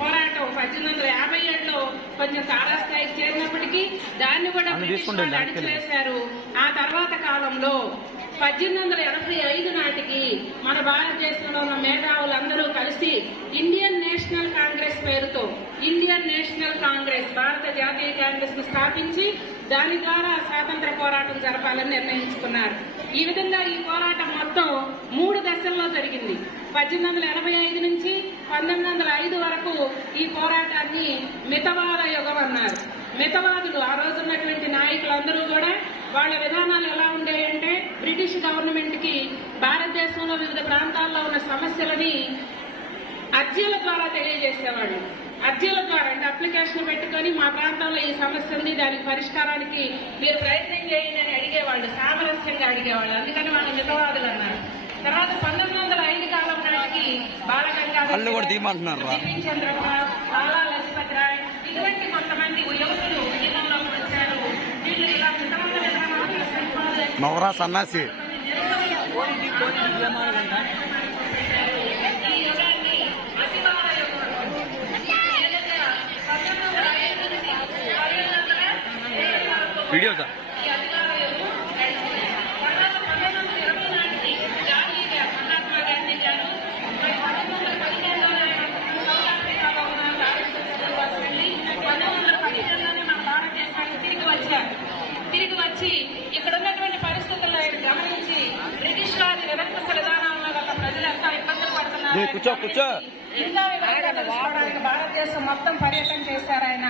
పోరాటం 1857లో కొంచెం తారాస్థాయికి చేరినప్పటికీ దాన్ని కూడా బ్రిటిష్ వాళ్ళు అణిచివేశారు. ఆ తర్వాత కాలంలో 1885 నాటికి మన భారతదేశంలో ఉన్న మేధావులందరూ కలిసి ఇండియన్ నేషనల్ కాంగ్రెస్ పేరుతో భారత జాతీయ కాంగ్రెస్ ను స్థాపించి దాని ద్వారా స్వాతంత్ర పోరాటం జరపాలని నిర్ణయించుకున్నారు. ఈ విధంగా ఈ పోరాటం మొత్తం 3 దశల్లో జరిగింది. 1885 నుంచి 1905 వరకు ఈ పోరాటాన్ని మితవాద యుగం అన్నారు. మితవాదులు, ఆ రోజు ఉన్నటువంటి నాయకులందరూ కూడా వాళ్ళ విధానాలు ఎలా ఉండేయంటే, బ్రిటిష్ గవర్నమెంట్ కి భారతదేశంలో వివిధ ప్రాంతాల్లో ఉన్న సమస్యలని అర్జీల ద్వారా తెలియజేసేవాళ్ళు. అర్జీల ద్వారా అంటే అప్లికేషన్ పెట్టుకొని మా ప్రాంతంలో ఈ సమస్య ఉంది, దానికి పరిష్కారానికి మీరు ప్రయత్నం చేయండి అని అడిగేవాళ్ళు, సామరస్యంగా అడిగేవాళ్ళు. అందుకని వాళ్ళు మితవాదులు అన్నారు. తర్వాత 1905 కాలం నాటికి బాలగంగాధర్, బిపిన్ చంద్రపాల్, లాలా లజపత్ రాయ్ ఇటువంటి కొంతమంది యువకులు ఉద్యమంలోకి వచ్చారు. వీళ్ళు ఇలా మితవాద విధానాలు నవరా సన్నాసి వీడియో సార్. తిరిగి వచ్చి ఇక్కడ ఉన్నటువంటి పరిస్థితుల్లో గమనించి బ్రిటిష్ వారి నిరంకుశ విధానాల వల్ల ప్రజలంతా ఇబ్బందులు పడుతున్నారు. ఇంకా తెలుసుకోవడానికి భారతదేశం మొత్తం పర్యటన చేశారు ఆయన.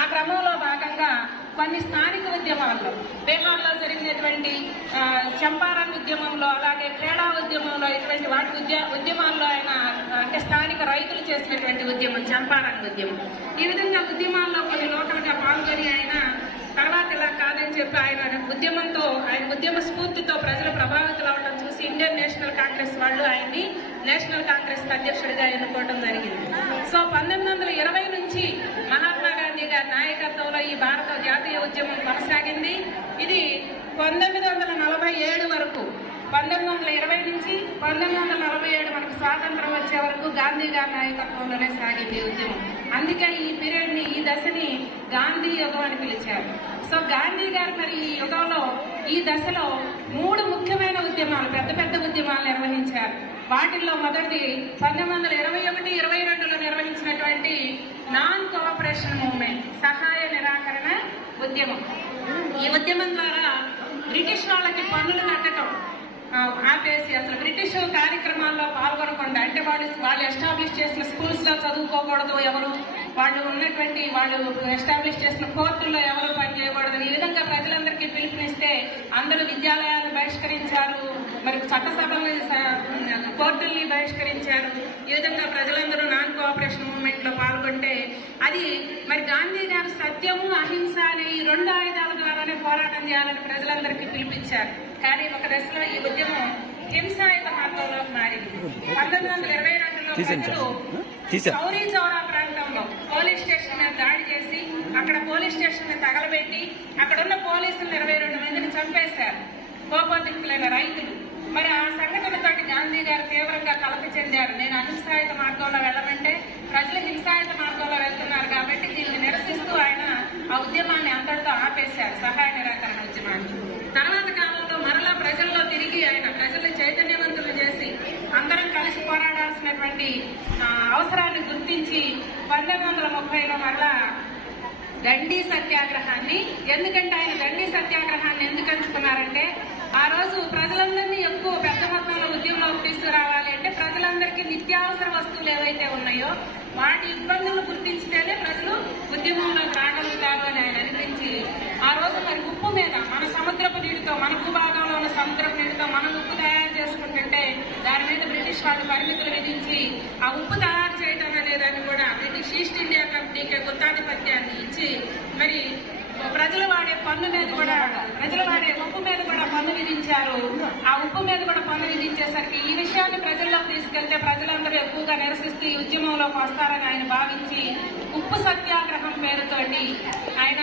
ఆ క్రమంలో భాగంగా కొన్ని స్థానిక ఉద్యమాల్లో, బీహార్లో జరిగినటువంటి చంపారన్ ఉద్యమంలో, అలాగే క్రీడా ఉద్యమంలో, ఇటువంటి వాటి ఉద్యమాల్లో ఆయన అంటే స్థానిక రైతులు చేసినటువంటి ఉద్యమం చంపారన్ ఉద్యమం. ఈ విధంగా ఉద్యమాల్లో కొన్ని లోకల్గా పాల్గొని ఆయన తర్వాత ఇలా కాదని చెప్పి ఆయన ఉద్యమ స్ఫూర్తితో ప్రజలు ప్రభావితులు అవడం చూసి ఇండియన్ నేషనల్ కాంగ్రెస్ వాళ్ళు ఆయన్ని నేషనల్ కాంగ్రెస్ అధ్యక్షుడిగా ఎన్నుకోవడం జరిగింది. సో 1920 నుంచి మహాత్మా గాంధీ గారి నాయకత్వంలో ఈ భారత జాతీయ ఉద్యమం కొనసాగింది. ఇది 1947 వరకు, 1920 నుంచి 1947 మనకు స్వాతంత్రం వచ్చే వరకు గాంధీ గారి నాయకత్వంలోనే సాగింది ఉద్యమం. అందుకే ఈ పీరియడ్ ని, ఈ దశని గాంధీ యుగం అని పిలిచారు. సో గాంధీ గారు మరి ఈ యుగంలో, ఈ దశలో 3 ముఖ్యమైన ఉద్యమాలు, పెద్ద పెద్ద ఉద్యమాలు నిర్వహించారు. వాటిల్లో మొదటిది 1921-22లో నిర్వహించినటువంటి నాన్ కోఆపరేషన్ మూవ్మెంట్, సహాయ నిరాకరణ ఉద్యమం. ఈ ఉద్యమం ద్వారా బ్రిటిష్ వాళ్ళకి పన్నులు కట్టడం ఆపేసి, అసలు బ్రిటిష్ కార్యక్రమాల్లో పాల్గొనకుండా, అంటే వాళ్ళు ఎస్టాబ్లిష్ చేసిన స్కూల్స్ లో చదువుకోకూడదు ఎవరు, వాళ్ళు ఎస్టాబ్లిష్ చేసిన కోర్టుల్లో ఎవరు పనిచేయకూడదు, ఈ విధంగా ప్రజలందరికీ పిలుపునిస్తే అందరూ విద్యాలయాలను బహిష్కరించారు, మరి చట్టసభల్ని, కోర్టుల్ని బహిష్కరించారు. ఈ విధంగా ప్రజలందరూ నాన్ కోఆపరేషన్ మూవ్మెంట్ లో పాల్గొంటే అది మరి గాంధీ గారు సత్యము, అహింస అనే ఈ 2 ఆయుధాల ద్వారానే పోరాటం చేయాలని ప్రజలందరికీ పిలిపించారు. కానీ ఒక దశలో ఈ ఉద్యమం హింసాయుత మార్గంలో మారింది. 1922లో ప్రజలు చౌరీ చౌరా ప్రాంతంలో పోలీస్ స్టేషన్ మీద దాడి చేసి, అక్కడ పోలీస్ స్టేషన్ ని తగలబెట్టి అక్కడ ఉన్న పోలీసులు 22 మందిని చంపేశారు, కోపోద్రిక్తులైన రైతులు. మరి ఆ సంఘటనతోటి గాంధీ గారు తీవ్రంగా కలత చెందారు. నేను అహింసాయుత మార్గంలో వెళ్ళమంటే ప్రజలు హింసాయుత మార్గంలో వెళ్తున్నారు కాబట్టి దీన్ని నిరసిస్తూ ఆయన ఆ ఉద్యమాన్ని అంతటితో ఆపేశారు, సహాయ నిరాకరణ ఉద్యమాన్ని. తర్వాత కాలంలో మరలా ప్రజల్లో తిరిగి ఆయన ప్రజల్ని చైతన్యవంతులు చేసి అందరం కలిసి పోరాడాల్సినటువంటి అవసరాన్ని గుర్తించి 1930లో మరలా దండి సత్యాగ్రహాన్ని. ఎందుకంటే ఆయన దండి సత్యాగ్రహాన్ని ఎందుకు ఎంచుకున్నారంటే ఆ రోజు ప్రజలందరినీ ఎక్కువ పెద్ద మొత్తంలో ఉద్యమంలోకి తీసుకురావాలి అంటే ప్రజలందరికీ నిత్యావసర వస్తువులు ఏవైతే ఉన్నాయో వాటి ఇబ్బందులను గుర్తించితేనే ప్రజలు ఉద్యమంలోకి రాగలుగుతారు అని ఆయన అనిపించి ఆ రోజు మరి ఉప్పు మీద మన సముద్రపు నీటితో మన భూభాగంలో ఉన్న సముద్రపు నీటితో మనం ఉప్పు తయారు చేసుకుంటుంటే దాని మీద బ్రిటిష్ వాళ్ళు పరిమితులు విధించి ఆ ఉప్పు తయారు చేయడం అనేదాన్ని కూడా బ్రిటిష్ ఈస్ట్ ఇండియా కంపెనీకి గుత్తాధిపత్యాన్ని ఇచ్చి మరి ప్రజలు వాడే పన్ను మీద కూడా ప్రజలు వాడే ఉప్పు మీద కూడా పన్ను విధించారు. ఆ ఉప్పు మీద కూడా పన్ను విధించేసరికి ఈ విషయాన్ని ప్రజల్లోకి తీసుకెళ్తే ప్రజలందరూ ఎక్కువగా నిరసిస్తూ ఈ ఉద్యమంలోకి వస్తారని ఆయన భావించి ఉప్పు సత్యాగ్రహం పేరుతోటి ఆయన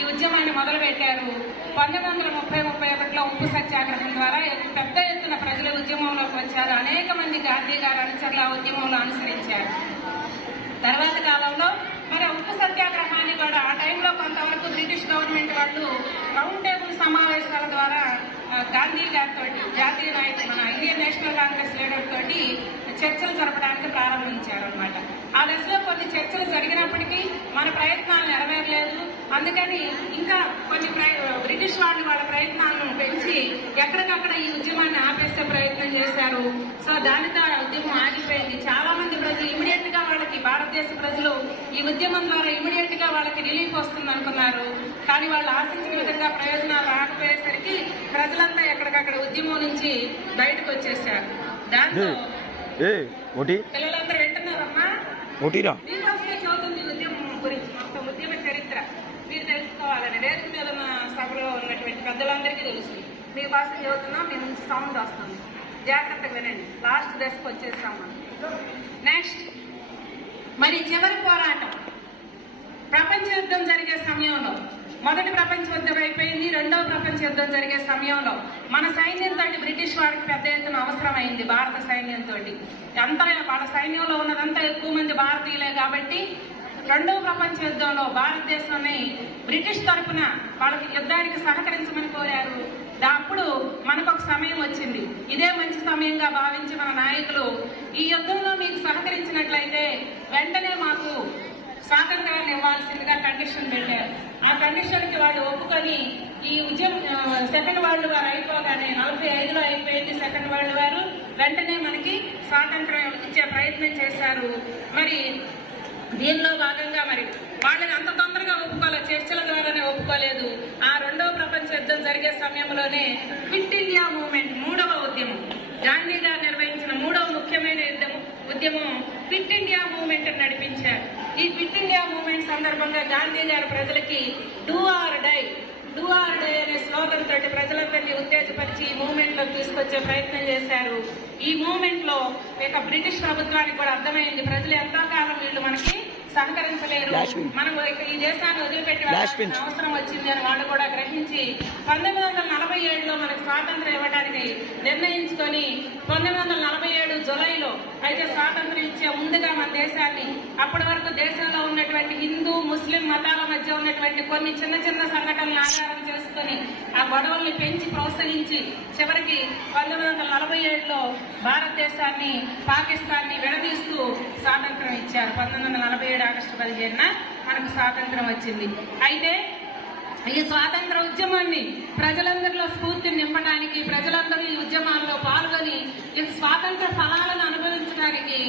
ఈ ఉద్యమాన్ని మొదలుపెట్టారు. 1930-31లో ఉప్పు సత్యాగ్రహం ద్వారా పెద్ద ఎత్తున ప్రజలు ఉద్యమంలోకి వచ్చారు. అనేక మంది గాంధీ గారు అనుచరులు ఆ ఉద్యమంలో అనుసరించారు. తర్వాత కాలంలో మరి ఉప్పు సత్యాగ్రహాన్ని కూడా ఆ టైంలో కొంతవరకు బ్రిటిష్ గవర్నమెంట్ వాళ్ళు రౌండ్ టేబుల్ సమావేశాల ద్వారా గాంధీ గారితో జాతీయ నాయకులు మన ఇండియన్ నేషనల్ కాంగ్రెస్ లీడర్ తోటి చర్చలు జరపడానికి ప్రారంభించారు అనమాట. ఆ దశలో కొన్ని చర్చలు జరిగినప్పటికీ మన ప్రయత్నాలు నెరవేరలేదు. అందుకని ఇంకా కొన్ని బ్రిటిష్ వాళ్ళు వాళ్ళ ప్రయత్నాలను పెంచి ఎక్కడికక్కడ ఈ ఉద్యమాన్ని ఆపేసే ప్రయత్నం చేశారు. సో దానితో ఉద్యమం ఆగిపోయింది. చాలా మంది ప్రజలు ఇమీడియట్ గా వాళ్ళకి భారతదేశ ప్రజలు ఈ ఉద్యమం ద్వారా ఇమీడియట్ గా వాళ్ళకి రిలీఫ్ వస్తుంది అనుకున్నారు. కానీ వాళ్ళు ఆశించిన విధంగా ప్రయోజనాలు రాకపోయేసరికి ప్రజలంతా ఎక్కడికక్కడ ఉద్యమం నుంచి బయటకు వచ్చేసారు. దాంతో పిల్లలందరూ వింటున్నారమ్మా, మీకోసమే చదువుతుంది ఉద్యమం గురించి మొత్తం ఉద్యమ చరిత్ర మీరు తెలుసుకోవాలని వేదిక మీద ఉన్న సభలో ఉన్నటువంటి పెద్దలందరికీ తెలుసు. మీకోసం చదువుతున్నా మీ నుంచి సౌండ్ వస్తుంది, జాగ్రత్తగా వినండి. లాస్ట్ దశకు వచ్చేస్తాం మనం. నెక్స్ట్ మరి చివరి పోరాటం ప్రపంచ యుద్ధం జరిగే సమయంలో మొదటి ప్రపంచ యుద్ధం అయిపోయింది. రెండవ ప్రపంచ యుద్ధం జరిగే సమయంలో మన సైన్యంతో బ్రిటిష్ వారికి పెద్ద ఎత్తున అవసరమైంది. భారత సైన్యంతో అంతా వాళ్ళ సైన్యంలో ఉన్నదంతా ఎక్కువ మంది భారతీయులే కాబట్టి రెండవ ప్రపంచ యుద్ధంలో భారతదేశాన్ని బ్రిటిష్ తరఫున వాళ్ళకి యుద్ధానికి సహకరించమని కోరారు. అప్పుడు మనకు ఒక సమయం వచ్చింది. ఇదే మంచి సమయంగా భావించి మన నాయకులు ఈ యుద్ధంలో మీకు సహకరించినట్లయితే వెంటనే మాకు స్వాతంత్రాన్ని ఇవ్వాల్సిందిగా కండిషన్ పెట్టారు. ఆ కండిషన్ కి వాళ్ళు ఒప్పుకొని ఈ ఉద్యమం సెకండ్ వరల్డ్ వార్ అయిపోగానే 45లో అయిపోయింది సెకండ్ వరల్డ్ వారు. వెంటనే మనకి స్వాతంత్రం ఇచ్చే ప్రయత్నం చేశారు. మరి దీనిలో భాగంగా మరి వాళ్ళని అంత తొందరగా ఒప్పుకోలేదు, చర్చల ద్వారానే ఒప్పుకోలేదు. ఆ రెండవ ప్రపంచ యుద్ధం జరిగే సమయంలోనే క్విట్ ఇండియా మూవ్మెంట్, మూడవ ఉద్యమం, గాంధీ గారు నిర్వహించిన మూడవ ముఖ్యమైన ఉద్యమం క్విట్ ఇండియా మూవ్మెంట్ నడిపించారు. ఈ క్విట్ ఇండియా మూవ్మెంట్ సందర్భంగా గాంధీ గారు ప్రజలకి డూ ఆర్ డై అనే స్లోగన్ తోటి ప్రజలందరినీ ఉత్తేజపరిచి ఈ మూవ్మెంట్ లో తీసుకొచ్చే ప్రయత్నం చేశారు. ఈ మూవ్మెంట్ లో ఇక బ్రిటిష్ ప్రభుత్వానికి కూడా అర్థమైంది ప్రజలు ఎంతో కాలం వీళ్ళు మనకి సహకరించలేరు, మనం ఈ దేశాన్ని వదిలిపెట్టి అవసరం వచ్చింది అని వాళ్ళు కూడా గ్రహించి 1947లో మనకు స్వాతంత్రం ఇవ్వడానికి నిర్ణయించుకొని 1947 జులైలో అయితే స్వాతంత్రం ఇచ్చే ముందుగా మన దేశాన్ని అప్పటి వరకు దేశంలో ఉన్నటువంటి హిందూ ముస్లిం మతాల మధ్య ఉన్నటువంటి కొన్ని చిన్న చిన్న సంఘటనలు ఆధారం చేసుకుని ఆ గొడవల్ని పెంచి ప్రోత్సహించి చివరికి 1947లో భారతదేశాన్ని పాకిస్తాన్ని విడదీస్తూ స్వాతంత్రం ఇచ్చారు. 1947 ఆగస్టు 15న మనకు స్వాతంత్రం వచ్చింది. అయితే ఈ స్వాతంత్ర ఉద్యమాన్ని ప్రజలందరిలో స్ఫూర్తిని నింపడానికి ప్రజలందరూ ఈ ఉద్యమాల్లో పాల్గొని ఈ స్వాతంత్ర ఫలాలను అనుభవించడానికి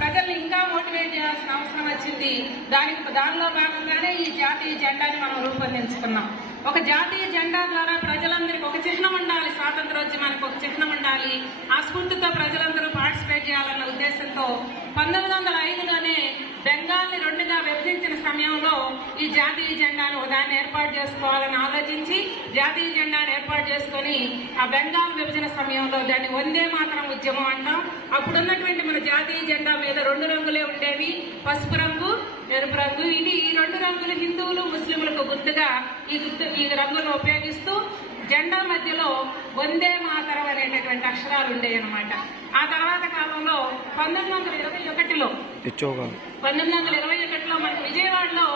ప్రజల్ని ఇంకా మోటివేట్ చేయాల్సిన అవసరం వచ్చింది. దానిలో భాగంగానే ఈ జాతీయ జెండాని మనం రూపొందించుకున్నాం. ఒక జాతీయ జెండా ద్వారా ప్రజలందరికీ ఒక చిహ్నం ఉండాలి, స్వాతంత్రోద్యమానికి ఒక చిహ్నం ఉండాలి. ఆ స్ఫూర్తితో ప్రజలందరూ పార్టిసిపేట్ చేయాలన్న ఉద్దేశంతో 1905లోనే బెంగాల్ని రెండుగా విభజించిన సమయంలో ఈ జాతీయ జెండాను దాన్ని ఏర్పాటు చేసుకోవాలని ఆలోచించి జాతీయ జెండాను ఏర్పాటు చేసుకుని ఆ బెంగాల్ విభజన సమయంలో దాన్ని వందే మాతరం ఉద్యమం అంటాం. అప్పుడున్నటువంటి మన జాతీయ జెండా మీద 2 రంగులే ఉండేవి, పసుపు రంగు, ఎరుపు రంగు. ఈ 2 రంగులు హిందువులు ముస్లింలకు గుర్తుగా ఈ రంగులను ఉపయోగిస్తూ జెండా మధ్యలో వందే మాతరం అనేటటువంటి అక్షరాలు ఉండేవి అనమాట. ఆ తర్వాత కాలంలో 1921లో మనకు విజయవాడలో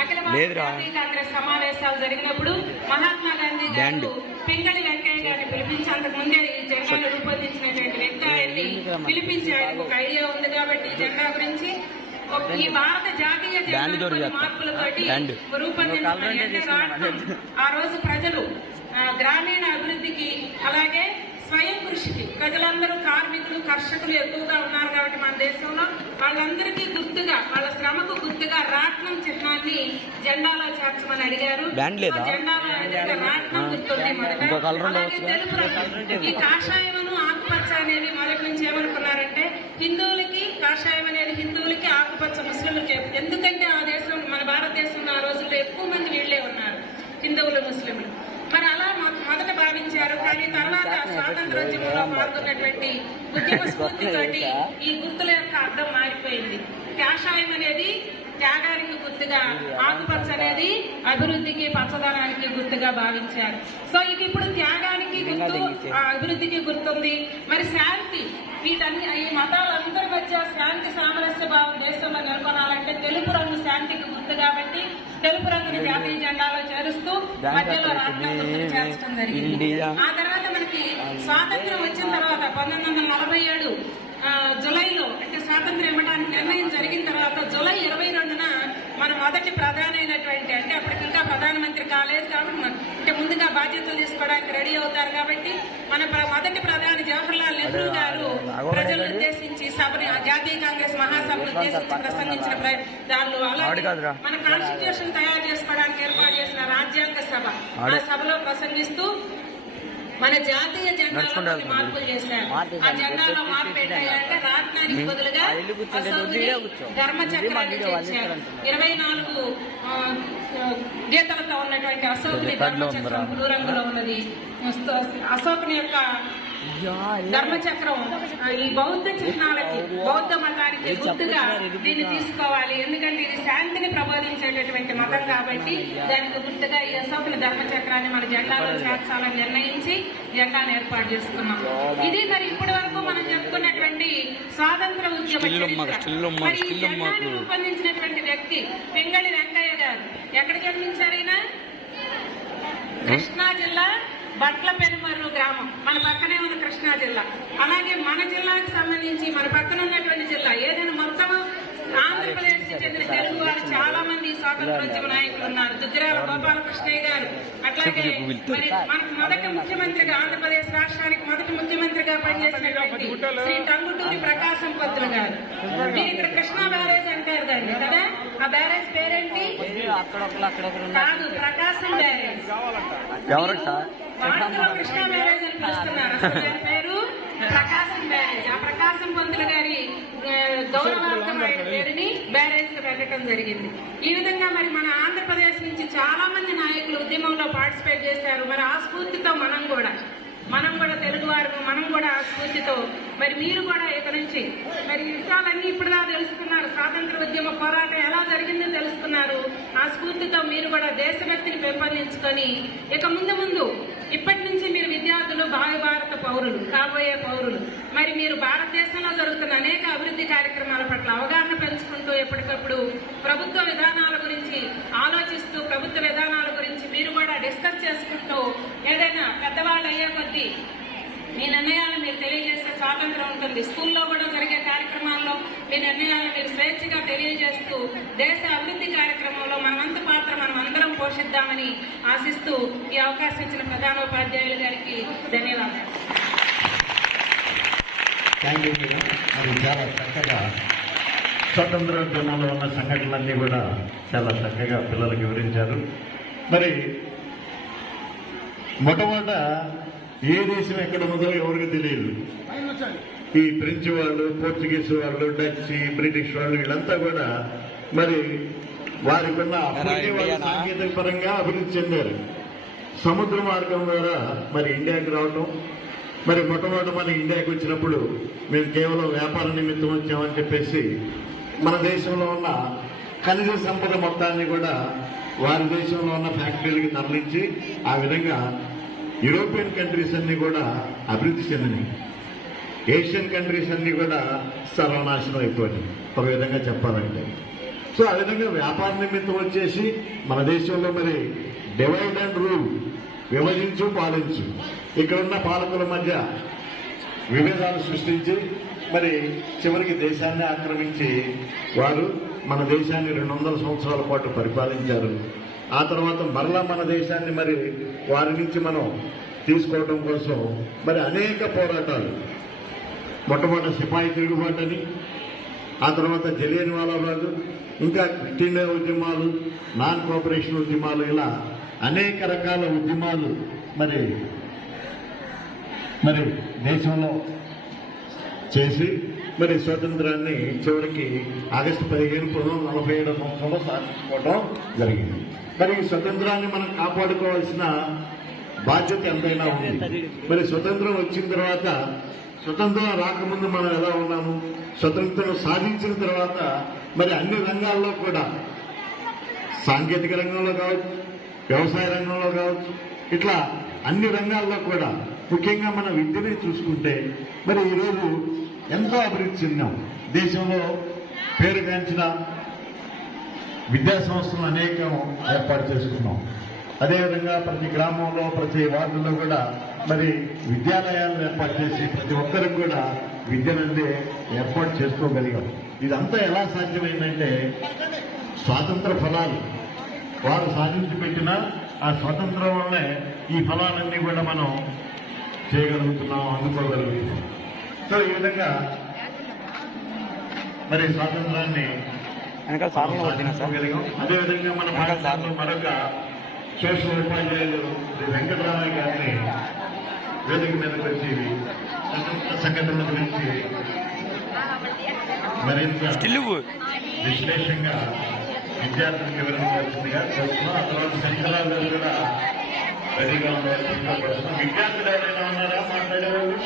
అఖిల భారత జాతీయ కాంగ్రెస్ సమావేశాలు జరిగినప్పుడు మహాత్మా గాంధీ గారు పింగళి వెంకయ్య గారిని పిలిపించి అంతకు ముందే ఈ జెండాను రూపొందించినటువంటి వ్యక్తి ఆయన్ని పిలిపించి ఆయనకు ఒక ఐడియా ఉంది కాబట్టి జెండా గురించి ఈ భారత జాతీయ జెండా కొన్ని మార్పులతోటి రూపొందించబడింది. అంటే రాట్నం ఆ రోజు ప్రజలు గ్రామీణ అభివృద్ధికి అలాగే స్వయం కృషికి ప్రజలందరూ కార్మికులు కర్షకులు ఎక్కువగా ఉన్నారు కాబట్టి మన దేశంలో వాళ్ళందరికీ గుర్తుగా వాళ్ళ శ్రమకు గుర్తుగా రాట్నం చిహ్నాన్ని జెండాలో చేర్చమని అడిగారు. జెండాలో ఏదైతే రాట్నం గుర్తుంది మొదట, అలాగే తెలుపు రంగు. ఈ కాషాయమును ఆకుపచ్చ అనేది మొదటి నుంచి ఏమనుకున్నారంటే హిందువులకి కాషాయం అనేది హిందువులకి, ఆకుపచ్చ ముస్లింలకి. ఎందుకంటే ఆ దేశం మన భారతదేశంలో ఆ రోజుల్లో ఎక్కువ మంది వీళ్లే ఉన్నారు, హిందువులు ముస్లింలు. మరి అలా మొదట భావించారు. కానీ తర్వాత స్వాతంత్రోద్యమంలో పాల్గొన్నటువంటి ఉద్యమ స్ఫూర్తితోటి ఈ గుర్తుల యొక్క అర్థం మారిపోయింది. కాషాయం అనేది త్యాగానికి గుర్తుగా, ఆకుపచ్చ అనేది అభివృద్ధికి పచ్చదనానికి గుర్తుగా భావించారు. సో ఇది ఇప్పుడు త్యాగానికి గుర్తు, అభివృద్ధికి గుర్తుంది. మరి శాంతి, వీటన్ని ఈ మతాలందరి మధ్య శాంతి సామరస్య భావం దేశంలో నెలకొనాలంటే తెలుపు రంగు శాంతికి గుర్తు కాబట్టి తెలుపు రంగుని జాతీయ జెండాలో చేరుస్తూ మధ్యలో రాట్నం గుర్తులు చేర్చడం జరిగింది. ఆ తర్వాత మనకి స్వాతంత్ర్యం వచ్చిన తర్వాత 1947 జులైలో, అంటే స్వాతంత్ర్యం ఇవ్వడానికి నిర్ణయం జరిగిన తర్వాత జులై 22న మన మొదటి ప్రధాని అయినటువంటి, అంటే అప్పటికి ఇంకా ప్రధానమంత్రి కాలేదు కాబట్టి అంటే ముందుగా బాధ్యతలు తీసుకోవడానికి రెడీ అవుతారు కాబట్టి మన మొదటి ప్రధాని జవహర్లాల్ నెహ్రూ గారు ప్రజలను ఉద్దేశించి సభని, జాతీయ కాంగ్రెస్ మహాసభను ఉద్దేశించి ప్రసంగించిన దానిలో, అలాగే మన కాన్స్టిట్యూషన్ తయారు చేసుకోవడానికి ఏర్పాటు చేసిన రాజ్యాంగ సభ, ఆ సభలో ప్రసంగిస్తూ మన జాతీయ జెండాలో మార్పులు చేశారు. ఆ జెండాలో మార్పు ఏంటంటే రాట్నానికి బదులుగా అశోకుని ధర్మచక్రాన్ని చేర్చారు. 24 గీతలతో ఉన్నటువంటి అశోకుని ధర్మచక్రం బ్లూ రంగులో ఉన్నది. అశోకుని యొక్క ధర్మచక్రం ఈ బౌద్ధ చిహ్నాలకి, బౌద్ధ మతానికి గుర్తుగా దీన్ని తీసుకోవాలి. ఎందుకంటే ఇది శాంతిని ప్రబోధించేటటువంటి మతం కాబట్టి దానికి గుర్తుగా ఈ అశోకుని ధర్మచక్రాన్ని మన జెండాలో చేర్చాలని నిర్ణయించి జెండాను ఏర్పాటు చేసుకున్నాం. ఇది మరి ఇప్పటి వరకు మనం చెప్పుకున్నటువంటి స్వాతంత్ర ఉద్యమ చరిత్ర. మరి ఈ జెండాను రూపొందించినటువంటి వ్యక్తి పింగళి వెంకయ్య గారు. ఎక్కడ జన్మించారు ఈయన? కృష్ణా జిల్లా బట్ల పెనుమర్రు గ్రామం, మన పక్కనే ఉన్న కృష్ణా జిల్లా. అలాగే మన జిల్లాకు సంబంధించి మన పక్కన ఉన్నటువంటి జిల్లా ఏదైనా మొత్తం ఆంధ్రప్రదేశ్ కి చెందిన తెలుగు వారు చాలా మంది స్వాతంత్రోద్యమ నాయకులు ఉన్నారు. దుగ్గిరాల గోపాలకృష్ణయ్య గారు, అట్లాగే మరి మనకు మొదటి ముఖ్యమంత్రిగా, ఆంధ్రప్రదేశ్ రాష్ట్రానికి మొదటి ముఖ్యమంత్రిగా పనిచేసినటువంటి శ్రీ టంగుటూరి ప్రకాశం పంతులు గారు. మీరు ఇక్కడ కృష్ణా బ్యారేజ్ అంటారు దాన్ని కదా, ఆ బ్యారేజ్ పేరేంటి? కాదు, ప్రకాశం బ్యారేజ్. వాడుకలో కృష్ణా బ్యారేజ్ అని పిలుస్తున్నారు, అసలు దాని పేరు ప్రకాశం బ్యారేజ్. ఆ ప్రకాశం పంతులు గారి గౌరవార్థమైన పేరుని బ్యారేజ్ పెట్టడం జరిగింది. ఈ విధంగా మరి మన ఆంధ్రప్రదేశ్ నుంచి చాలా మంది నాయకులు ఉద్యమంలో పార్టిసిపేట్ చేశారు. మరి ఆ స్ఫూర్తితో మనం కూడా తెలుగువారు, మనం కూడా ఆ స్ఫూర్తితో మరి మీరు కూడా ఇక నుంచి మరి విషయాలన్నీ ఇప్పుడుదా తెలుసుకున్నారు. స్వాతంత్ర ఉద్యమ పోరాటం ఎలా జరిగిందో తెలుసుకున్నారు. ఆ స్ఫూర్తితో మీరు కూడా దేశభక్తిని పెంపొందించుకొని ఇక ముందు ఇప్పటి నుంచి మీరు విద్యార్థులు, భారత పౌరులు, కాబోయే పౌరులు, మరి మీరు భారతదేశంలో జరుగుతున్న అనేక అభివృద్ధి కార్యక్రమాల పట్ల అవగాహన పెంచుకుంటూ ఎప్పటికప్పుడు ప్రభుత్వ విధానాల గురించి ఆలోచిస్తూ, ప్రభుత్వ విధానాల గురించి మీరు కూడా డిస్కస్ చేసుకుంటూ, ఏదైనా పెద్దవాళ్ళు అయ్యే కొద్దీ మీ నిర్ణయాలను మీరు తెలియజేసే స్వాతంత్రం ఉంటుంది. స్కూల్లో కూడా జరిగే కార్యక్రమాల్లో మీ నిర్ణయాలను మీరు స్వేచ్ఛగా తెలియజేస్తూ దేశ అభివృద్ధి కార్యక్రమంలో మనమంత పాత్ర మనం అందరం పోషిద్దామని ఆశిస్తూ ఈ అవకాశం ఇచ్చిన ప్రధానోపాధ్యాయులు గారికి ధన్యవాదాలు. Thank you madam. అది చాలా చక్కగా స్వతంత్రోద్యమంలో ఉన్న సంఘటనలన్నీ కూడా చాలా చక్కగా పిల్లలకు వివరించారు. మరి మొట్టమొదట ఏ దేశం ఎక్కడ మొదలు ఎవరికి తెలియదు. ఈ ఫ్రెంచ్ వాళ్ళు, పోర్చుగీస్ వాళ్ళు, డచ్, బ్రిటిష్ వాళ్ళు వీళ్ళంతా కూడా మరి వారికి ఉన్న సాంకేతిక పరంగా అభివృద్ధి చెందారు. సముద్ర మార్గం ద్వారా మరి ఇండియాకి రావటం, మరి మొట్టమొదటి మన ఇండియాకి వచ్చినప్పుడు మేము కేవలం వ్యాపార నిమిత్తం వచ్చామని చెప్పేసి మన దేశంలో ఉన్న ఖనిజ సంపద మొత్తాన్ని కూడా వారి దేశంలో ఉన్న ఫ్యాక్టరీలకి తరలించి ఆ విధంగా యూరోపియన్ కంట్రీస్ అన్ని కూడా అభివృద్ధి చెందినాయి. ఏషియన్ కంట్రీస్ అన్ని కూడా సర్వనాశనం అయిపోయినాయి ఒక విధంగా చెప్పాలంటే. సో ఆ విధంగా వ్యాపార నిమిత్తం వచ్చేసి మన దేశంలో మరి డివైడ్ అండ్ రూల్, విభజించు పాలించు, ఇక్కడున్న పాలకుల మధ్య విభేదాలు సృష్టించి మరి చివరికి దేశాన్ని ఆక్రమించి వారు మన దేశాన్ని 200 సంవత్సరాల పాటు పరిపాలించారు. ఆ తర్వాత మరలా మన దేశాన్ని మరి వారి నుంచి మనం తీసుకోవడం కోసం మరి అనేక పోరాటాలు, మొట్టమొదటి సిపాయి తిరుగుబాటని, ఆ తర్వాత జలియన్ వాలాబాగ్, ఇంకా క్విట్ ఇండియా ఉద్యమాలు, నాన్ కోఆపరేషన్ ఉద్యమాలు, ఇలా అనేక రకాల ఉద్యమాలు మరి దేశంలో చేసి మరి స్వాతంత్రాన్ని చివరికి ఆగస్టు 15, 1947 సంవత్సరంలో సాధించుకోవడం జరిగింది. మరి ఈ స్వతంత్రాన్ని మనం కాపాడుకోవాల్సిన బాధ్యత ఎంతైనా ఉంది. మరి స్వతంత్రం వచ్చిన తర్వాత, స్వతంత్రం రాకముందు మనం ఎలా ఉన్నాము, స్వతంత్రం సాధించిన తర్వాత మరి అన్ని రంగాల్లో కూడా, సాంకేతిక రంగంలో కావచ్చు, వ్యవసాయ రంగంలో కావచ్చు, ఇట్లా అన్ని రంగాల్లో కూడా ముఖ్యంగా మన విద్యని చూసుకుంటే మరి ఈరోజు ఎంతో అభివృద్ధి చెందాం. దేశంలో పేరుగాంచిన విద్యా సంస్థలు అనేకం ఏర్పాటు చేసుకున్నాం. అదేవిధంగా ప్రతి గ్రామంలో, ప్రతి వార్డులో కూడా మరి విద్యాలయాలను ఏర్పాటు చేసి ప్రతి ఒక్కరికి కూడా విద్యనందే ఏర్పాటు చేసుకోగలిగాం. ఇదంతా ఎలా సాధ్యమైందంటే స్వాతంత్ర ఫలాలు వారు సాధించి పెట్టిన ఆ స్వాతంత్రం వల్లే ఈ ఫలాలన్నీ కూడా మనం చేయగలుగుతున్నాం, అందుకోగలుగుతున్నాం. సో ఈ విధంగా మరి స్వాతంత్రాన్ని సాధించుకోగలిగాం. అదేవిధంగా మన భారతదేశంలో మరొక సోషల్ ఉపాధ్యాయులు శ్రీ వెంకటరామయ్య గారిని వేదిక మీదకి వచ్చి స్వతంత్ర సంఘటనల గురించి మరింత విశ్లేషంగా విద్యార్థులకు వివరించాల్సిందిగా కోరుతున్నాం. ఆ తర్వాత శంకరరావు గారు కూడా రెడీగా ఉండాల్సిందిగా కోరుతున్నాం. విద్యార్థులు ఎవరైనా ఉన్నారా మాట్లాడేవాళ్ళు?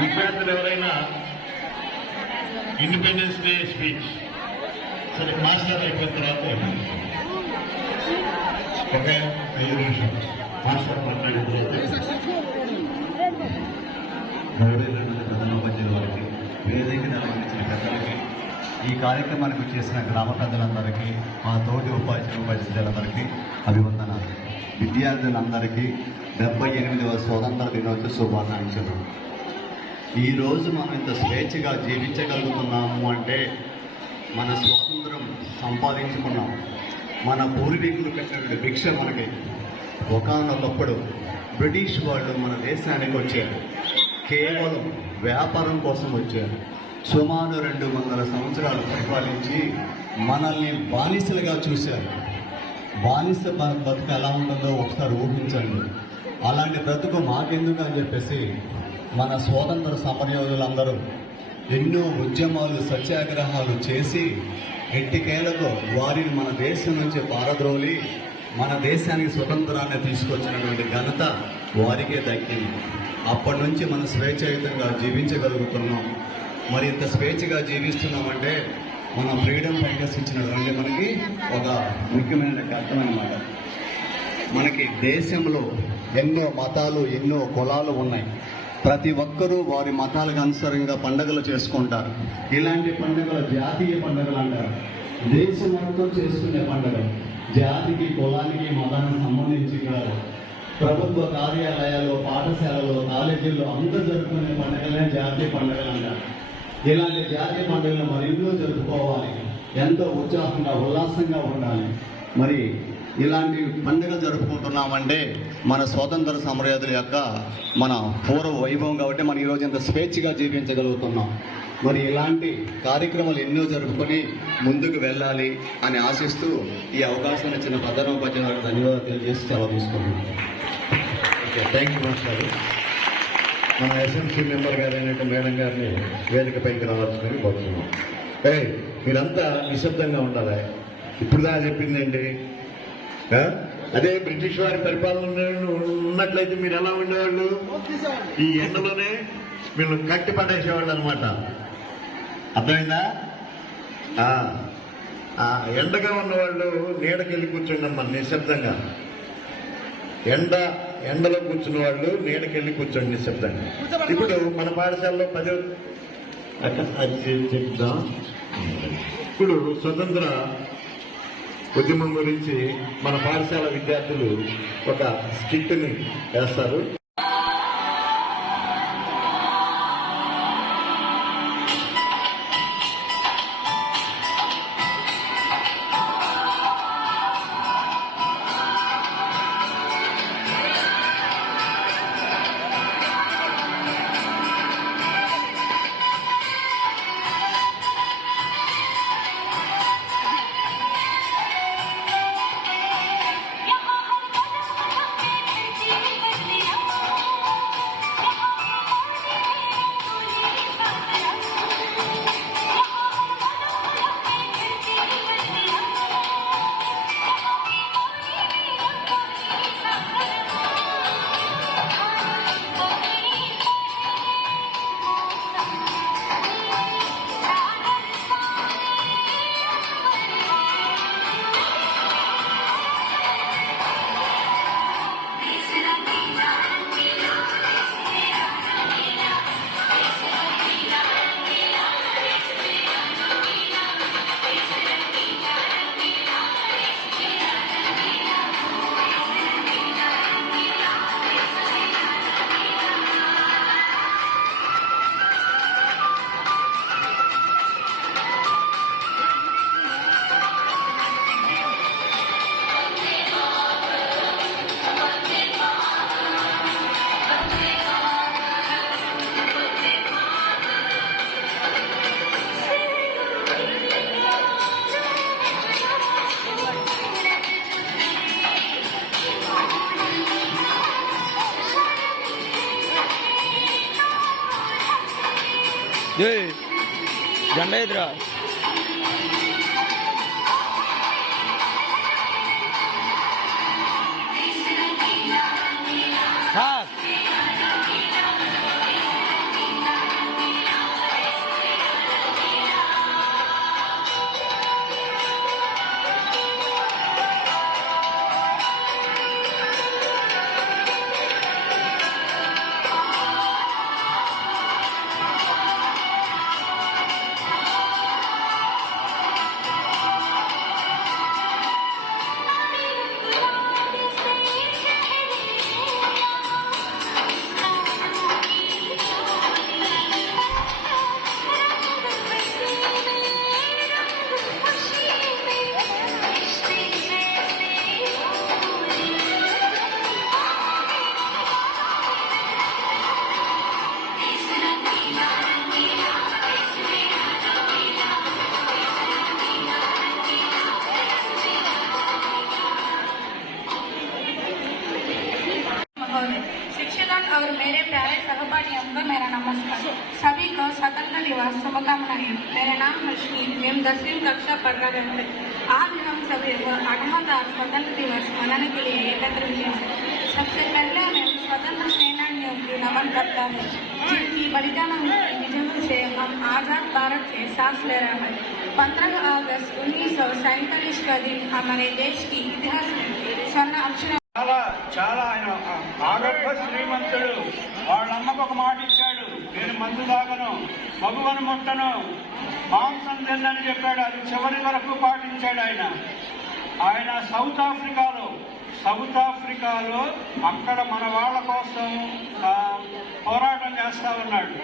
విద్యార్థులు ఎవరైనా ఇండిపెండెన్స్ డే స్పీచ్ సరే మాస్టర్ అయిపోయిన తర్వాత ఒక 5 నిమిషాలు మాస్టర్ మాట్లాడితే ప్రధానోపాధ్యాయుల వారికి, వేదికను అలంకరించిన పెద్దలకి, ఈ కార్యక్రమానికి చేసిన గ్రామ పెద్దలందరికీ, మా తోటి ఉపాధ్యాయులందరికీ అభివందనాలు. విద్యార్థులందరికీ 78వ స్వాతంత్ర దినోత్సవ శుభాకాంక్షలు. ఈరోజు మనం ఇంత స్వేచ్ఛగా జీవించగలుగుతున్నాము అంటే మన స్వాతంత్రం సంపాదించుకున్నాం. మన పూర్వీకులు పెట్టిన భిక్ష మనకి. ఒకానొకప్పుడు బ్రిటిష్ వాళ్ళు మన దేశానికి వచ్చారు, కేవలం వ్యాపారం కోసం వచ్చారు. సుమారు 200 సంవత్సరాలు పరిపాలించి మనల్ని బానిసలుగా చూశారు. బానిస బతుకు ఎలా ఉంటుందో ఒకసారి ఊహించండి. అలాంటి బ్రతుకు మాకెందుకు అని చెప్పేసి మన స్వాతంత్ర సమరయోధులందరూ ఎన్నో ఉద్యమాలు, సత్యాగ్రహాలు చేసి ఎట్టికేలకు వారిని మన దేశం నుంచి పారద్రోలి మన దేశానికి స్వతంత్రాన్ని తీసుకొచ్చినటువంటి ఘనత వారికే దక్కింది. అప్పటి నుంచి మనం స్వేచ్ఛాయుతంగా జీవించగలుగుతున్నాం. మరి ఇంత స్వేచ్ఛగా జీవిస్తున్నామంటే మన ఫ్రీడమ్ ఫైటర్స్ ఇచ్చినటువంటి మనకి ఒక ముఖ్యమైన అర్థం అన్నమాట. మనకి దేశంలో ఎన్నో మతాలు, ఎన్నో కులాలు ఉన్నాయి. ప్రతి ఒక్కరూ వారి మతాలకు అనుసారంగా పండుగలు చేసుకుంటారు. ఇలాంటి పండుగలు జాతీయ పండుగలు అంటారు. దేశం మొత్తం చేసుకునే పండుగలు. జాతికి, కులానికి, మతానికి సంబంధించి కాదు. ప్రభుత్వ కార్యాలయాలు, పాఠశాలలో, కాలేజీల్లో అందరూ జరుపుకునే పండుగలే జాతీయ పండుగలు అంటారు. ఇలాంటి జాతీయ పండుగలు మరెన్నో జరుపుకోవాలి. ఎంతో ఉత్సాహంగా, ఉల్లాసంగా ఉండాలి. మరి ఇలాంటి పండుగలు జరుపుకుంటున్నామంటే మన స్వాతంత్ర సమరయోధుల యొక్క మన పూర్వ వైభవం కాబట్టి మనం ఈరోజు ఎంత స్వేచ్ఛగా జీవించగలుగుతున్నాం. మరి ఇలాంటి కార్యక్రమాలు ఎన్నో జరుపుకొని ముందుకు వెళ్ళాలి అని ఆశిస్తూ ఈ అవకాశం ఇచ్చిన ప్రధానోపాధ్యాయులకు ధన్యవాదాలు తెలియజేసి సెలవు తీసుకుంటున్నాను. Okay, thank you master. మన ఎస్ఎంసీ మెంబర్ గారైన మేడం గారిని వేదికపైకి రావాల్సిందని కోరుతున్నాం. మీరంతా నిశ్శబ్దంగా ఉండాలి. ఇప్పుడుదా చెప్పిందండి. అదే బ్రిటిష్ వారి పరిపాలన ఉన్నట్లయితే మీరు ఎలా ఉండేవాళ్ళు? ఈ ఎండలోనే మీరు కట్టి పడేసేవాళ్ళు అనమాట. అర్థమైందా? ఎండగా ఉన్నవాళ్ళు నీడకెళ్ళి కూర్చోండి అమ్మా నిశ్శబ్దంగా. ఎండలో కూర్చున్న వాళ్ళు నీడకెళ్ళి కూర్చోండి నిశ్శబ్దంగా. ఇప్పుడు మన పాఠశాలలో చెప్తాం. ఇప్పుడు స్వతంత్ర ఉద్యమం గురించి మన పాఠశాల విద్యార్థులు ఒక స్కిట్ని వేస్తారు. జెండా ఎదురా సార్ शिक्षक और मेरे प्यारे सहपाठियों को मेरा नमस्कार। सभी को स्वतंत्र दिवस शुभकामनाएं। मेरा नाम हर्षनीत, हम 10वीं कक्षा पढ़ रहे थे। आज हम सभी 78वां स्वतंत्र दिवस मनाने के लिए एकत्र हुए हैं। सबसे पहले मैं स्वतंत्र सेनानियों को नमन करता हूँ, जिनकी बलिदानों विजयों से हम आजाद भारत से सांस ले रहे हैं। 15 अगस्त 1947 का दिन हमारे देश की इतिहास में स्वर्ण अक्षर చాలా ఆయన ఆగర్భ శ్రీమంతుడు. వాళ్ళ అమ్మకు ఒక మాట ఇచ్చాడు, నేను మందు తాగను, మగువను ముట్టను, మాంసం తిన్నని చెప్పాడు. అది చివరి వరకు పాటించాడు ఆయన సౌత్ ఆఫ్రికాలో అక్కడ మన వాళ్ళ కోసం పోరాటం చేస్తా ఉన్నాడు.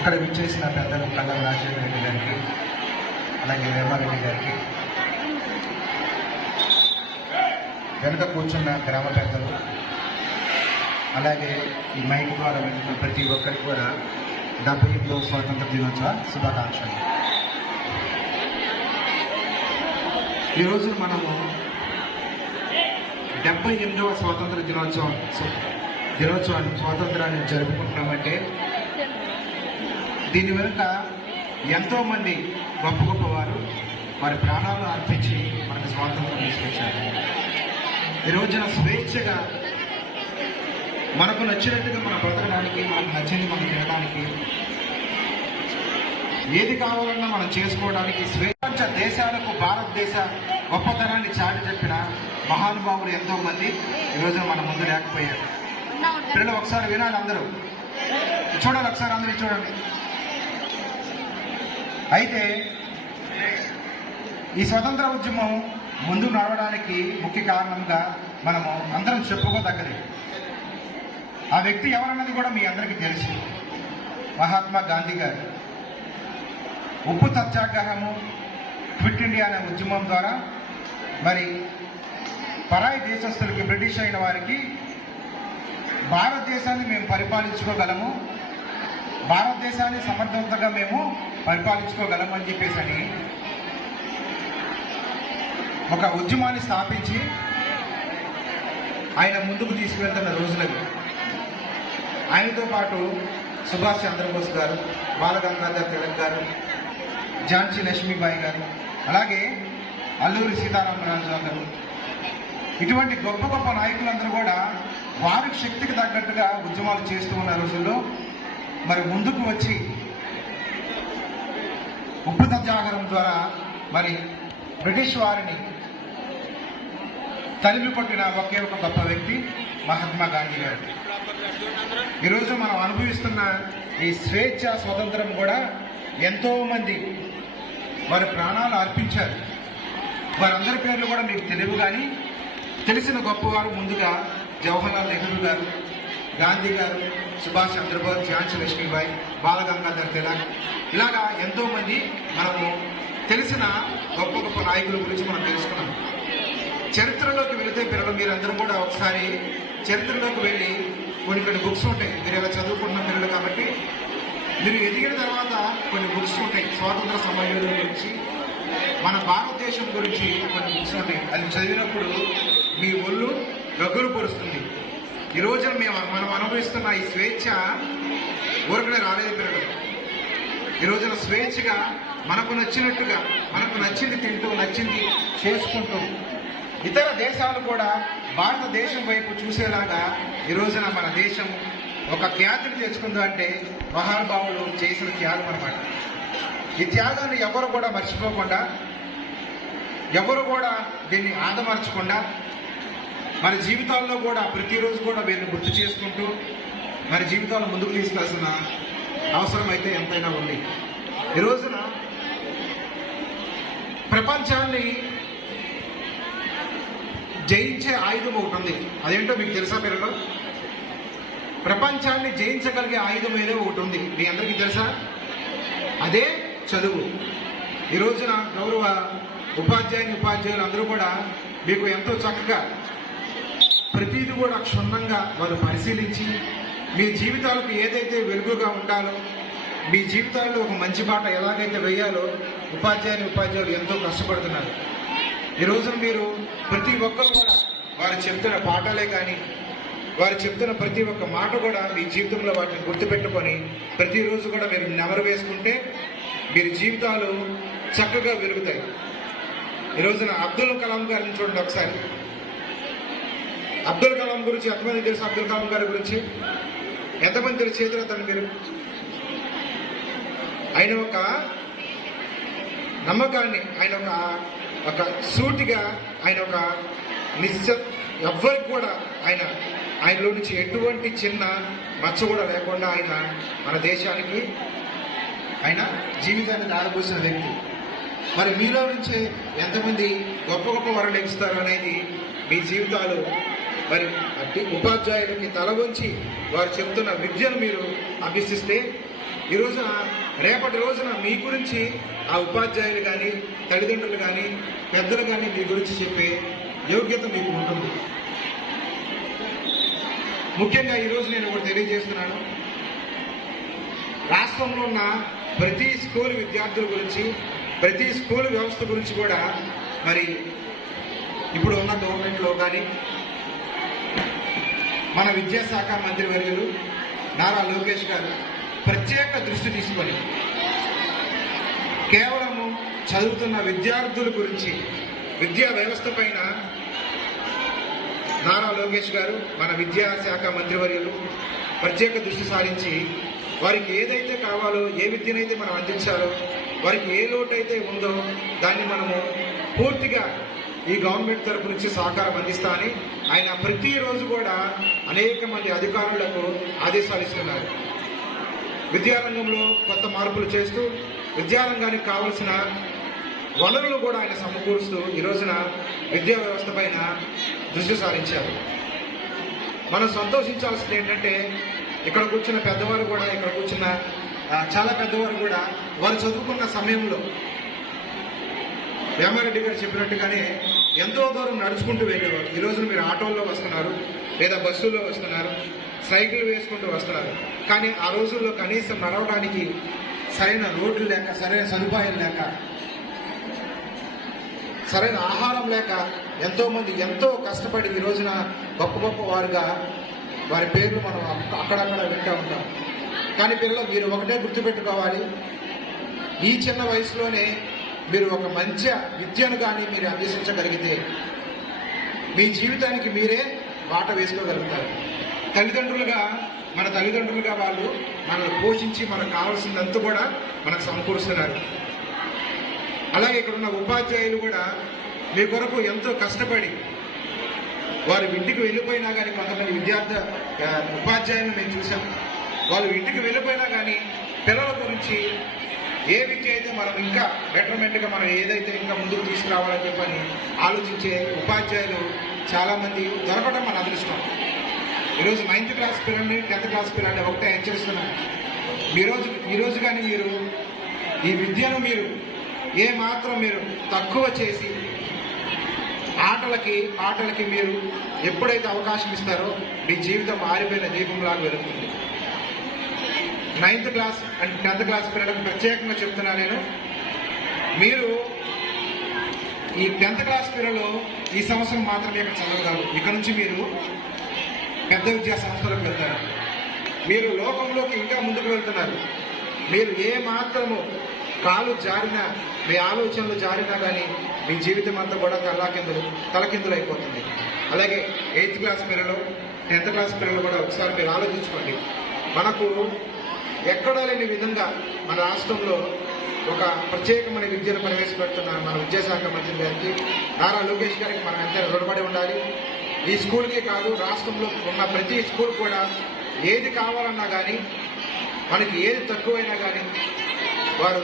ఇక్కడ విచ్చేసిన పెద్దలు కల్లం రాజశేఖర రెడ్డి గారికి, అలాగే వేమారెడ్డి గారికి, వెనుక కూర్చున్న గ్రామ పెద్దలు, అలాగే ఈ మైక్ ద్వారా వింటున్న ప్రతి ఒక్కరికి కూడా 78వ స్వాతంత్ర దినోత్సవ శుభాకాంక్షలు. ఈరోజు మనము 78వ స్వాతంత్ర దినోత్సవాన్ని స్వాతంత్రాన్ని జరుపుకుంటున్నామంటే దీని వెనుక ఎంతోమంది గొప్ప గొప్పవారు వారి ప్రాణాలు అర్పించి మనకు స్వాతంత్రం తీసుకొచ్చారు. ఈ రోజున స్వేచ్ఛగా మనకు నచ్చినట్టుగా మనం బ్రతకడానికి, మనకు నచ్చింది మనం తినడానికి, ఏది కావాలన్నా మనం చేసుకోవడానికి ప్రపంచ దేశాలకు భారతదేశ గొప్పతనాన్ని చాటి చెప్పిన మహానుభావులు ఎంతో మంది ఈరోజు మన ముందు లేకపోయారు. పిల్లలు ఒకసారి వినాలి, అందరూ చూడాలి, ఒకసారి అందరూ చూడండి. అయితే ఈ స్వతంత్ర ఉద్యమం ముందు నడవడానికి ముఖ్య కారణంగా మనము అందరం చెప్పుకోదగ్గది. ఆ వ్యక్తి ఎవరన్నది కూడా మీ అందరికీ తెలుసు. మహాత్మా గాంధీ గారు ఉప్పు సత్యాగ్రహము, క్విట్ ఇండియా అనే ఉద్యమం ద్వారా మరి పరాయి దేశస్తులకి, బ్రిటిష్ అయిన వారికి భారతదేశాన్ని మేము పరిపాలించుకోగలము, భారతదేశాన్ని సమర్థవంతంగా మేము పరిపాలించుకోగలము అని చెప్పేసి ఒక ఉద్యమాన్ని స్థాపించి ఆయన ముందుకు తీసుకువెళ్తున్న రోజులవి. ఆయనతో పాటు సుభాష్ చంద్రబోస్ గారు, బాలగంగాధర్ తిలక్ గారు, ఝాన్సీ లక్ష్మీబాయి గారు, అలాగే అల్లూరి సీతారామరాజు గారు, ఇటువంటి గొప్ప గొప్ప నాయకులందరూ కూడా వారి శక్తికి తగ్గట్టుగా ఉద్యమాలు చేస్తూ ఉన్న రోజుల్లో మరి ముందుకు వచ్చి ఉప్పు సత్యాగ్రహం ద్వారా మరి బ్రిటిష్ వారిని తరిమి కొట్టిన ఒకే ఒక గొప్ప వ్యక్తి మహాత్మా గాంధీ గారు. ఈరోజు మనం అనుభవిస్తున్న ఈ స్వేచ్ఛ, స్వతంత్రం కూడా ఎంతో మంది వారి ప్రాణాలు అర్పించారు. వారందరి పేర్లు కూడా మీకు తెలియదు, కానీ తెలిసిన గొప్పవారు ముందుగా జవహర్లాల్ నెహ్రూ గారు, గాంధీ గారు, సుభాష్ చంద్రబోస్, ఝాన్సీ లక్ష్మీబాయి, బాలగంగాధర్ తిలక్, ఇలాగా ఎంతో మంది మనము తెలిసిన గొప్ప గొప్ప నాయకుల గురించి మనం తెలుసుకున్నాం. చరిత్రలోకి వెళితే పిల్లలు మీరందరూ కూడా ఒకసారి చరిత్రలోకి వెళ్ళి కొన్ని బుక్స్ ఉంటాయి. మీరు ఇలా చదువుకుంటున్న పిల్లలు కాబట్టి మీరు ఎదిగిన తర్వాత కొన్ని బుక్స్ ఉంటాయి. స్వాతంత్ర సమయంలో గురించి, మన భారతదేశం గురించి కొన్ని బుక్స్ ఉంటాయి. అది చదివినప్పుడు మీ ఒళ్ళు గగ్గురు పొరుస్తుంది. ఈ రోజున మనం అనుభవిస్తున్న ఈ స్వేచ్ఛ ఊరకనే రాలేదు పిల్లలు. ఈ రోజున స్వేచ్ఛగా మనకు నచ్చినట్టుగా, మనకు నచ్చింది తింటూ, నచ్చింది చేసుకుంటూ, ఇతర దేశాలు కూడా భారతదేశం వైపు చూసేలాగా ఈ రోజున మన దేశం ఒక ఖ్యాతిని తెచ్చుకుందా అంటే మహానుభావులు చేసిన త్యాగం అన్నమాట. ఈ త్యాగాన్ని ఎవరు కూడా మర్చిపోకుండా, ఎవరు కూడా దీన్ని ఆదమర్చకుండా మన జీవితాల్లో కూడా ప్రతిరోజు కూడా వీరిని గుర్తు చేసుకుంటూ మన జీవితాలను ముందుకు తీసుకెళ్లాల్సిన అవసరం అయితే ఎంతైనా ఉంది. ఈ రోజున ప్రపంచాన్ని జయించే ఆయుధం ఒకటి ఉంది. అదేంటో మీకు తెలుసా పిల్లలు? ప్రపంచాన్ని జయించగలిగే ఆయుధం ఏదో ఒకటి ఉంది. మీ అందరికీ తెలుసా? అదే చదువు. ఈ రోజున గౌరవ ఉపాధ్యాయులు అందరూ కూడా మీకు ఎంతో చక్కగా ప్రతిదీ కూడా క్షుణ్ణంగా వారు పరిశీలించి మీ జీవితాలకు ఏదైతే వెలుగుగా ఉండాలో, మీ జీవితాల్లో ఒక మంచి బాట ఎలాగైతే వేయాలో ఉపాధ్యాయులు ఎంతో కష్టపడుతున్నారు. ఈ రోజున మీరు ప్రతి ఒక్కరు కూడా వారు చెప్తున్న పాఠాలే కానీ, వారు చెప్తున్న ప్రతి ఒక్క మాట కూడా మీ జీవితంలో వాటిని గుర్తుపెట్టుకొని ప్రతిరోజు కూడా మీరు నెమరు వేసుకుంటే మీరు జీవితాలు చక్కగా వెలుగుతాయి. ఈ రోజున అబ్దుల్ కలాం గారిని చూడండి ఒకసారి. అబ్దుల్ కలాం గురించి ఎంతమంది తెలుసు? అబ్దుల్ కలాం గారి గురించి ఎంతమంది తెలుసు? చేతులెత్తండి మీరు. ఆయన ఒక నమ్మకాన్ని, ఆయన ఒక సూటిగా, ఆయన ఒక ఎవ్వరికి కూడా ఆయనలో నుంచి ఎటువంటి చిన్న మచ్చ కూడా లేకుండా ఆయన మన దేశానికి ఆయన జీవితాన్ని దారిపోసిన వ్యక్తి. మరి మీలో నుంచి ఎంతమంది గొప్ప గొప్ప వరలు లభిస్తారు అనేది మీ జీవితాలు మరి ఉపాధ్యాయులకి తల వంచి వారు చెప్తున్న విద్యను మీరు అభ్యసిస్తే ఈ రోజున రేపటి రోజున మీ గురించి ఆ ఉపాధ్యాయులు కానీ తల్లిదండ్రులు కానీ పెద్దలు కానీ మీ గురించి చెప్పే యోగ్యత మీకు ఉంటుంది. ముఖ్యంగా ఈరోజు నేను ఒకటి తెలియజేస్తున్నాను. రాష్ట్రంలో ఉన్న ప్రతి స్కూల్ విద్యార్థుల గురించి, ప్రతి స్కూల్ వ్యవస్థ గురించి కూడా మరి ఇప్పుడు ఉన్న గవర్నమెంట్లో కానీ మన విద్యాశాఖ మంత్రివర్యులు నారా లోకేష్ గారు ప్రత్యేక దృష్టి తీసుకొని కేవలము చదువుతున్న విద్యార్థుల గురించి, విద్యా వ్యవస్థ పైన నారా లోకేష్ గారు మన విద్యాశాఖ మంత్రివర్యులు ప్రత్యేక దృష్టి సారించి వారికి ఏదైతే కావాలో, ఏ విద్యనైతే మనం అందించాలో, వారికి ఏ లోటు అయితే ఉందో దాన్ని మనము పూర్తిగా ఈ గవర్నమెంట్ తరపు నుంచి సహకారం అందిస్తా అని ఆయన ప్రతిరోజు కూడా అనేక మంది అధికారులకు ఆదేశాలు ఇస్తున్నారు. విద్యారంగంలో కొత్త మార్పులు చేస్తూ విద్యారంగానికి కావలసిన వనరులు కూడా ఆయన సమకూరుస్తూ ఈ రోజున విద్యా వ్యవస్థ పైన దృష్టి సారించారు. మనం సంతోషించాల్సింది ఏంటంటే ఇక్కడ కూర్చున్న పెద్దవారు కూడా, ఇక్కడ కూర్చున్న చాలా పెద్దవారు కూడా వారు చదువుకున్న సమయంలో వేమారెడ్డి గారు చెప్పినట్టుగానే ఎంతో దూరం నడుచుకుంటూ వెళ్ళేవారు. ఈ రోజున మీరు ఆటోల్లో వస్తున్నారు, లేదా బస్సుల్లో వస్తున్నారు, సైకిల్ వేసుకుంటూ వస్తున్నారు. కానీ ఆ రోజుల్లో కనీసం నడవడానికి సరైన రోడ్లు లేక, సరైన సదుపాయాలు లేక, సరైన ఆహారం లేక ఎంతోమంది ఎంతో కష్టపడి ఈ రోజున గొప్ప గొప్ప వారుగా వారి పేర్లు మనం అక్కడక్కడ వింటూ ఉంటాం. కానీ పిల్లలు మీరు ఒకటే గుర్తుపెట్టుకోవాలి, ఈ చిన్న వయసులోనే మీరు ఒక మంచి విద్యను కానీ మీరు అభ్యసించగలిగితే మీ జీవితానికి మీరే బాట వేసుకోగలుగుతారు. మన తల్లిదండ్రులుగా వాళ్ళు మనల్ని పోషించి మనకు కావాల్సిందంతా కూడా మనకు సమకూరుస్తున్నారు. అలాగే ఇక్కడ ఉన్న ఉపాధ్యాయులు కూడా మీ కొరకు ఎంతో కష్టపడి వారు ఇంటికి వెళ్ళిపోయినా కానీ, కొంతమంది ఉపాధ్యాయులను మేము చూసాం, వాళ్ళు ఇంటికి వెళ్ళిపోయినా కానీ పిల్లల గురించి ఏ విద్య అయితే మనం ఇంకా బెటర్మెంట్గా మనం ఏదైతే ఇంకా ముందుకు తీసుకురావాలని చెప్పని ఆలోచించే ఉపాధ్యాయులు చాలామంది దొరకడం మన అదృష్టం. ఈరోజు 9th క్లాస్ పిల్లల్ని 10th క్లాస్ పిల్లల్ని ఒకటే హెచ్చరిస్తున్నాను. ఈరోజు కానీ మీరు ఈ విద్యను మీరు ఏ మాత్రం మీరు తక్కువ చేసి ఆటలకి మీరు ఎప్పుడైతే అవకాశం ఇస్తారో మీ జీవితం ఆరిపోయిన దీపంలాగా వెలుగుతుంది. 9th class and 10th class పిల్లలకు ప్రత్యేకంగా చెప్తున్నా నేను, మీరు ఈ 10th క్లాస్ పిల్లలు ఈ సంవత్సరం మాత్రమే ఇక్కడ చదవగలరు. ఇక్కడ నుంచి మీరు పెద్ద విద్యా సంస్థలకు వెళ్తారు. మీరు లోకంలోకి ఇంకా ముందుకు వెళ్తున్నారు. మీరు ఏ మాత్రము కాలు జారినా, మీ ఆలోచనలు జారినా కానీ మీ జీవితం అంతా కూడా తలకిందులు అయిపోతుంది. అలాగే 8th క్లాస్ పిల్లలు 10th క్లాస్ పిల్లలు కూడా ఒకసారి మీరు ఆలోచించుకోండి. మనకు ఎక్కడా లేని విధంగా మన రాష్ట్రంలో ఒక ప్రత్యేకమైన విద్యను ప్రవేశపెడుతున్న మన విద్యాశాఖ మంత్రి గారికి, నారా లోకేష్ గారికి మనం ఎంత రుణపడి ఉండాలి. ఈ స్కూల్కి కాదు, రాష్ట్రంలో ఉన్న ప్రతి స్కూల్ కూడా ఏది కావాలన్నా కానీ, మనకి ఏది తక్కువైనా కానీ వారు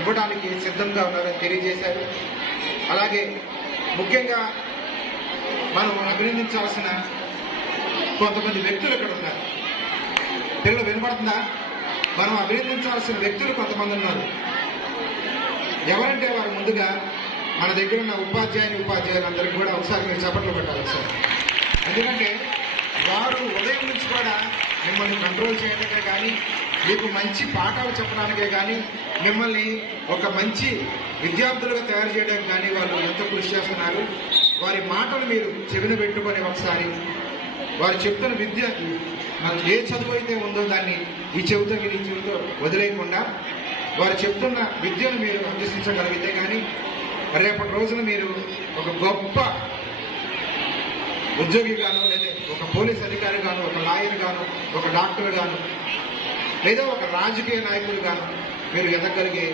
ఇవ్వడానికి సిద్ధంగా ఉన్నారని తెలియజేశారు. అలాగే ముఖ్యంగా మనం అభినందించాల్సిన కొంతమంది వ్యక్తులు ఇక్కడ ఉన్నారు. పిల్లలు వినపడుతుందా? మనం అభినందించాల్సిన వ్యక్తులు కొంతమంది ఉన్నారు. ఎవరంటే వారు ముందుగా మన దగ్గర ఉన్న ఉపాధ్యాయులందరికీ కూడా ఒకసారి మీరు చప్పట్లు పెట్టాలి సార్. ఎందుకంటే వారు ఉదయం నుంచి కూడా మిమ్మల్ని కంట్రోల్ చేయడానికే కానీ, మీకు మంచి పాఠాలు చెప్పడానికే కానీ, మిమ్మల్ని ఒక మంచి విద్యార్థులుగా తయారు చేయడానికి కానీ వాళ్ళు ఎంతో కృషి చేస్తున్నారు. వారి మాటలు మీరు చెవిన పెట్టుకొని ఒకసారి వారు చెప్తున్న విద్య మనకు ఏ చదువు అయితే ఉందో దాన్ని ఈ చెవితో ఈ చెవితో వదిలేయకుండా వారు చెప్తున్న విద్యను మీరు అభ్యసించగలిగితే కానీ రేపటి రోజున మీరు ఒక గొప్ప ఉద్యోగిగాను, లేదా ఒక పోలీస్ అధికారి గాను, ఒక లాయర్ గాను, ఒక డాక్టర్ గాను, లేదా ఒక రాజకీయ నాయకులు గాను మీరు ఎదగలిగే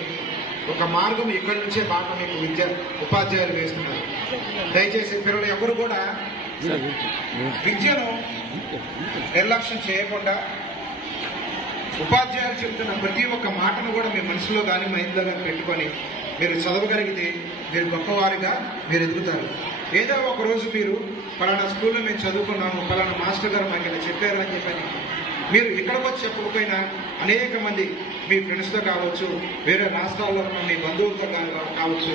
ఒక మార్గం ఇక్కడి నుంచే బాట మీకు ఉపాధ్యాయులు వేస్తున్నారు. దయచేసి పిల్లలు ఎవరు కూడా విద్యను నిర్లక్ష్యం చేయకుండా ఉపాధ్యాయులు చెబుతున్న ప్రతి ఒక్క మాటను కూడా మీ మనసులో కానీ మైండ్లో కానీ పెట్టుకొని మీరు చదవగలిగితే మీరు గొప్పవారిగా మీరు ఎదుగుతారు. ఏదో ఒక రోజు మీరు పలానా స్కూల్లో మేము చదువుకున్నాము, పలానా మాస్టర్ గారు మాకు ఇలా చెప్పారు అని చెప్పని మీరు ఇక్కడికి వచ్చి చెప్పకపోయినా అనేక మంది మీ ఫ్రెండ్స్తో కావచ్చు, వేరే రాష్ట్రాల్లో ఉన్న మీ బంధువులతో కావచ్చు,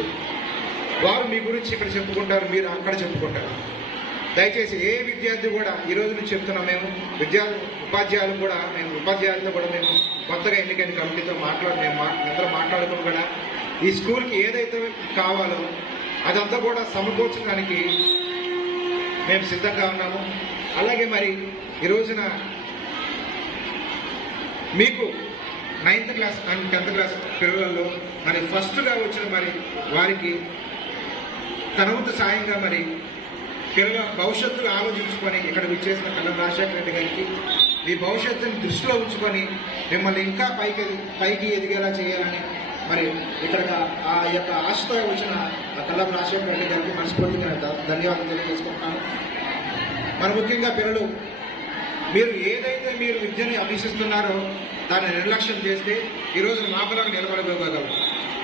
వారు మీ గురించి ఇక్కడ చెప్పుకుంటారు, మీరు అక్కడ చెప్పుకుంటారు. దయచేసి ఏ విద్యార్థి కూడా ఈ రోజు నుంచి చెప్తున్నాం, మేము ఉపాధ్యాయులతో కూడా మేము కొత్తగా ఎన్నికైన కమిటీతో మేము అందరూ మాట్లాడుకుని కూడా ఈ స్కూల్కి ఏదైతే కావాలో అదంతా కూడా సమకూర్చడానికి మేము సిద్ధంగా ఉన్నాము. అలాగే మరి ఈ రోజున మీకు 9th class and 10th class పిల్లలలో మరి ఫస్ట్గా వచ్చిన మరి వారికి తన వంతు సాయంగా మరి పిల్లల భవిష్యత్తును ఆలోచించుకొని ఇక్కడ విచ్చేసిన కల్లం రాజశేఖర రెడ్డి గారికి మీ భవిష్యత్తుని దృష్టిలో ఉంచుకొని మిమ్మల్ని ఇంకా పైకి ఎదిగేలా చేయాలని మరి ఇక్కడ ఆ యొక్క ఆశతో వచ్చిన కల్లం రాజశేఖర రెడ్డి గారికి మనస్ఫూర్తిగా ధన్యవాదాలు తెలియజేసుకుంటున్నాను. మరి ముఖ్యంగా పిల్లలు మీరు ఏదైతే మీరు విద్యని అభ్యసిస్తున్నారో దాన్ని నిర్లక్ష్యం చేస్తే ఈరోజు మాపలాగా నిలబడగలరు.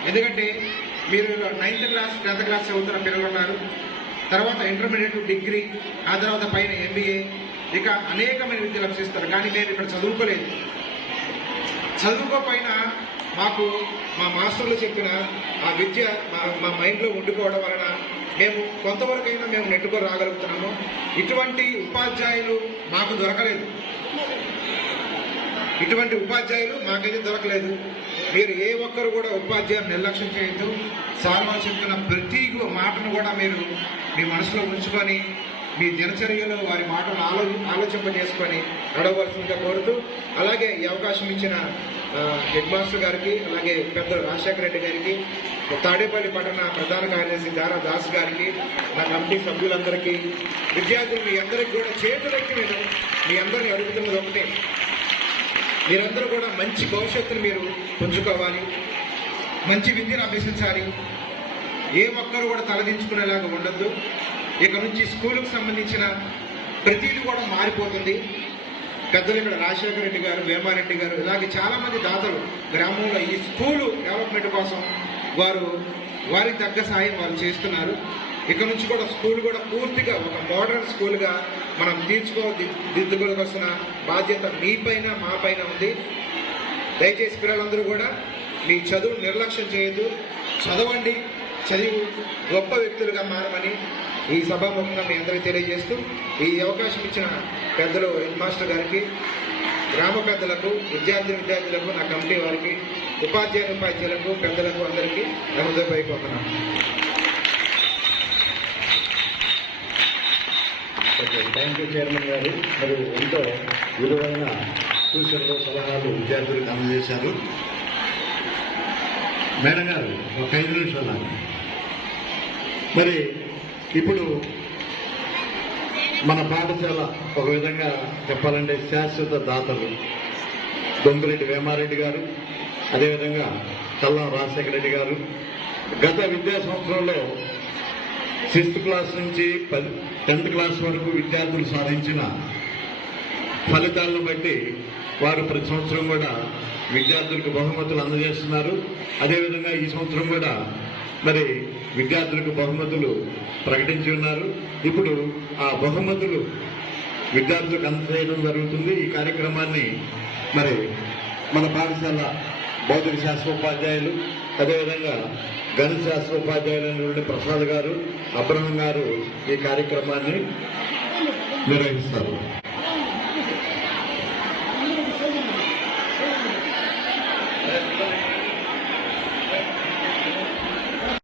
ఎందుకంటే మీరు 9th క్లాస్ 10th క్లాస్ చదువుతున్న పిల్లలు ఉన్నారు, తర్వాత ఇంటర్మీడియట్, డిగ్రీ, ఆ తర్వాత పైన MBA, ఇక అనేకమైన విద్యలు అభ్యసిస్తారు. కానీ మేము ఇక్కడ చదువుకోలేదు. చదువుకోపోయినా మాకు మా మాస్టర్లు చెప్పిన ఆ విద్య మా మైండ్లో ఉండిపోవడం వలన మేము కొంతవరకైనా మేము నెట్టుకొని రాగలుగుతున్నాము. ఇటువంటి ఉపాధ్యాయులు మాకు దొరకలేదు. మాకైతే దొరకలేదు. మీరు ఏ ఒక్కరు కూడా ఉపాధ్యాయులు నిర్లక్ష్యం చేయొద్దు. సార్లు చెప్తున్న ప్రతి మాటను కూడా మీరు మీ మనసులో ఉంచుకొని మీ దినచర్యలో వారి మాటను ఆలోచింపజేసుకొని నడవలసిందిగా కోరుతూ, అలాగే ఈ అవకాశం ఇచ్చిన హెడ్ మాస్టర్ గారికి, అలాగే పెద్ద రాజశేఖర రెడ్డి గారికి, తాడేపల్లి పట్టణ ప్రధాన కార్యదర్శి దారా దాస్ గారికి, నా కమిటీ సభ్యులందరికీ, విద్యార్థులు మీ అందరికీ కూడా చేతులెక్కి నేను మీ అందరినీ అడుగుతున్నది ఒకటే, మీరందరూ కూడా మంచి భవిష్యత్తును మీరు పుంజుకోవాలి, మంచి విద్యను అభ్యసించాలి. ఏ ఒక్కరు కూడా తలదించుకునేలాగా ఉండద్దు. ఇక నుంచి స్కూలుకు సంబంధించిన ప్రతిదీ కూడా మారిపోతుంది. పెద్దలు ఇక్కడ రాజశేఖర రెడ్డి గారు, వేమారెడ్డి గారు, ఇలాగే చాలామంది దాతలు గ్రామంలో ఈ స్కూలు డెవలప్మెంట్ కోసం వారికి తగ్గ సాయం వాళ్ళు చేస్తున్నారు. ఇక నుంచి కూడా స్కూల్ కూడా పూర్తిగా ఒక మోడర్న్ స్కూల్గా మనం దిద్దుకోవాల్సిన బాధ్యత మీ పైన మా పైన ఉంది. దయచేసి పిల్లలందరూ కూడా మీ చదువు నిర్లక్ష్యం చేయొద్దు, చదవండి, చదివి గొప్ప వ్యక్తులుగా మారమని ఈ సభాముఖంగా మీ అందరికీ తెలియజేస్తూ, ఈ అవకాశం ఇచ్చిన పెద్దలు హెడ్ మాస్టర్ గారికి, గ్రామ పెద్దలకు, విద్యార్థులకు, నా కమిటీ వారికి, ఉపాధ్యాయులకు, పెద్దలకు అందరికీ హృదయపడిపోతున్నాను. థ్యాంక్ యూ చైర్మన్ గారు. మరి ఎంతో విలువైన సూచనలు, సలహాలు విద్యార్థులకు అందజేశారు. మేడం గారు ఒక 5 నిమిషాలు. మరి ఇప్పుడు మన పాఠశాల ఒక విధంగా చెప్పాలంటే శాశ్వత దాతలు దొంగరెడ్డి వేమారెడ్డి గారు, అదేవిధంగా కల్లం రాజశేఖర రెడ్డి గారు గత విద్యా సంవత్సరంలో 6th క్లాస్ నుంచి 10th క్లాస్ వరకు విద్యార్థులు సాధించిన ఫలితాలను బట్టి వారు ప్రతి సంవత్సరం కూడా విద్యార్థులకు బహుమతులు అందజేస్తున్నారు. అదేవిధంగా ఈ సంవత్సరం కూడా మరి విద్యార్థులకు బహుమతులు ప్రకటించి ఉన్నారు. ఇప్పుడు ఆ బహుమతులు విద్యార్థులకు అందజేయడం జరుగుతుంది. ఈ కార్యక్రమాన్ని మరి మన పాఠశాల భౌతిక శాస్త్రోపాధ్యాయులు, అదేవిధంగా గణిత శాస్త్రోపాధ్యాయులైనటువంటి ప్రసాద్ గారు, అబ్రహం గారు ఈ కార్యక్రమాన్ని నిర్వహిస్తారు.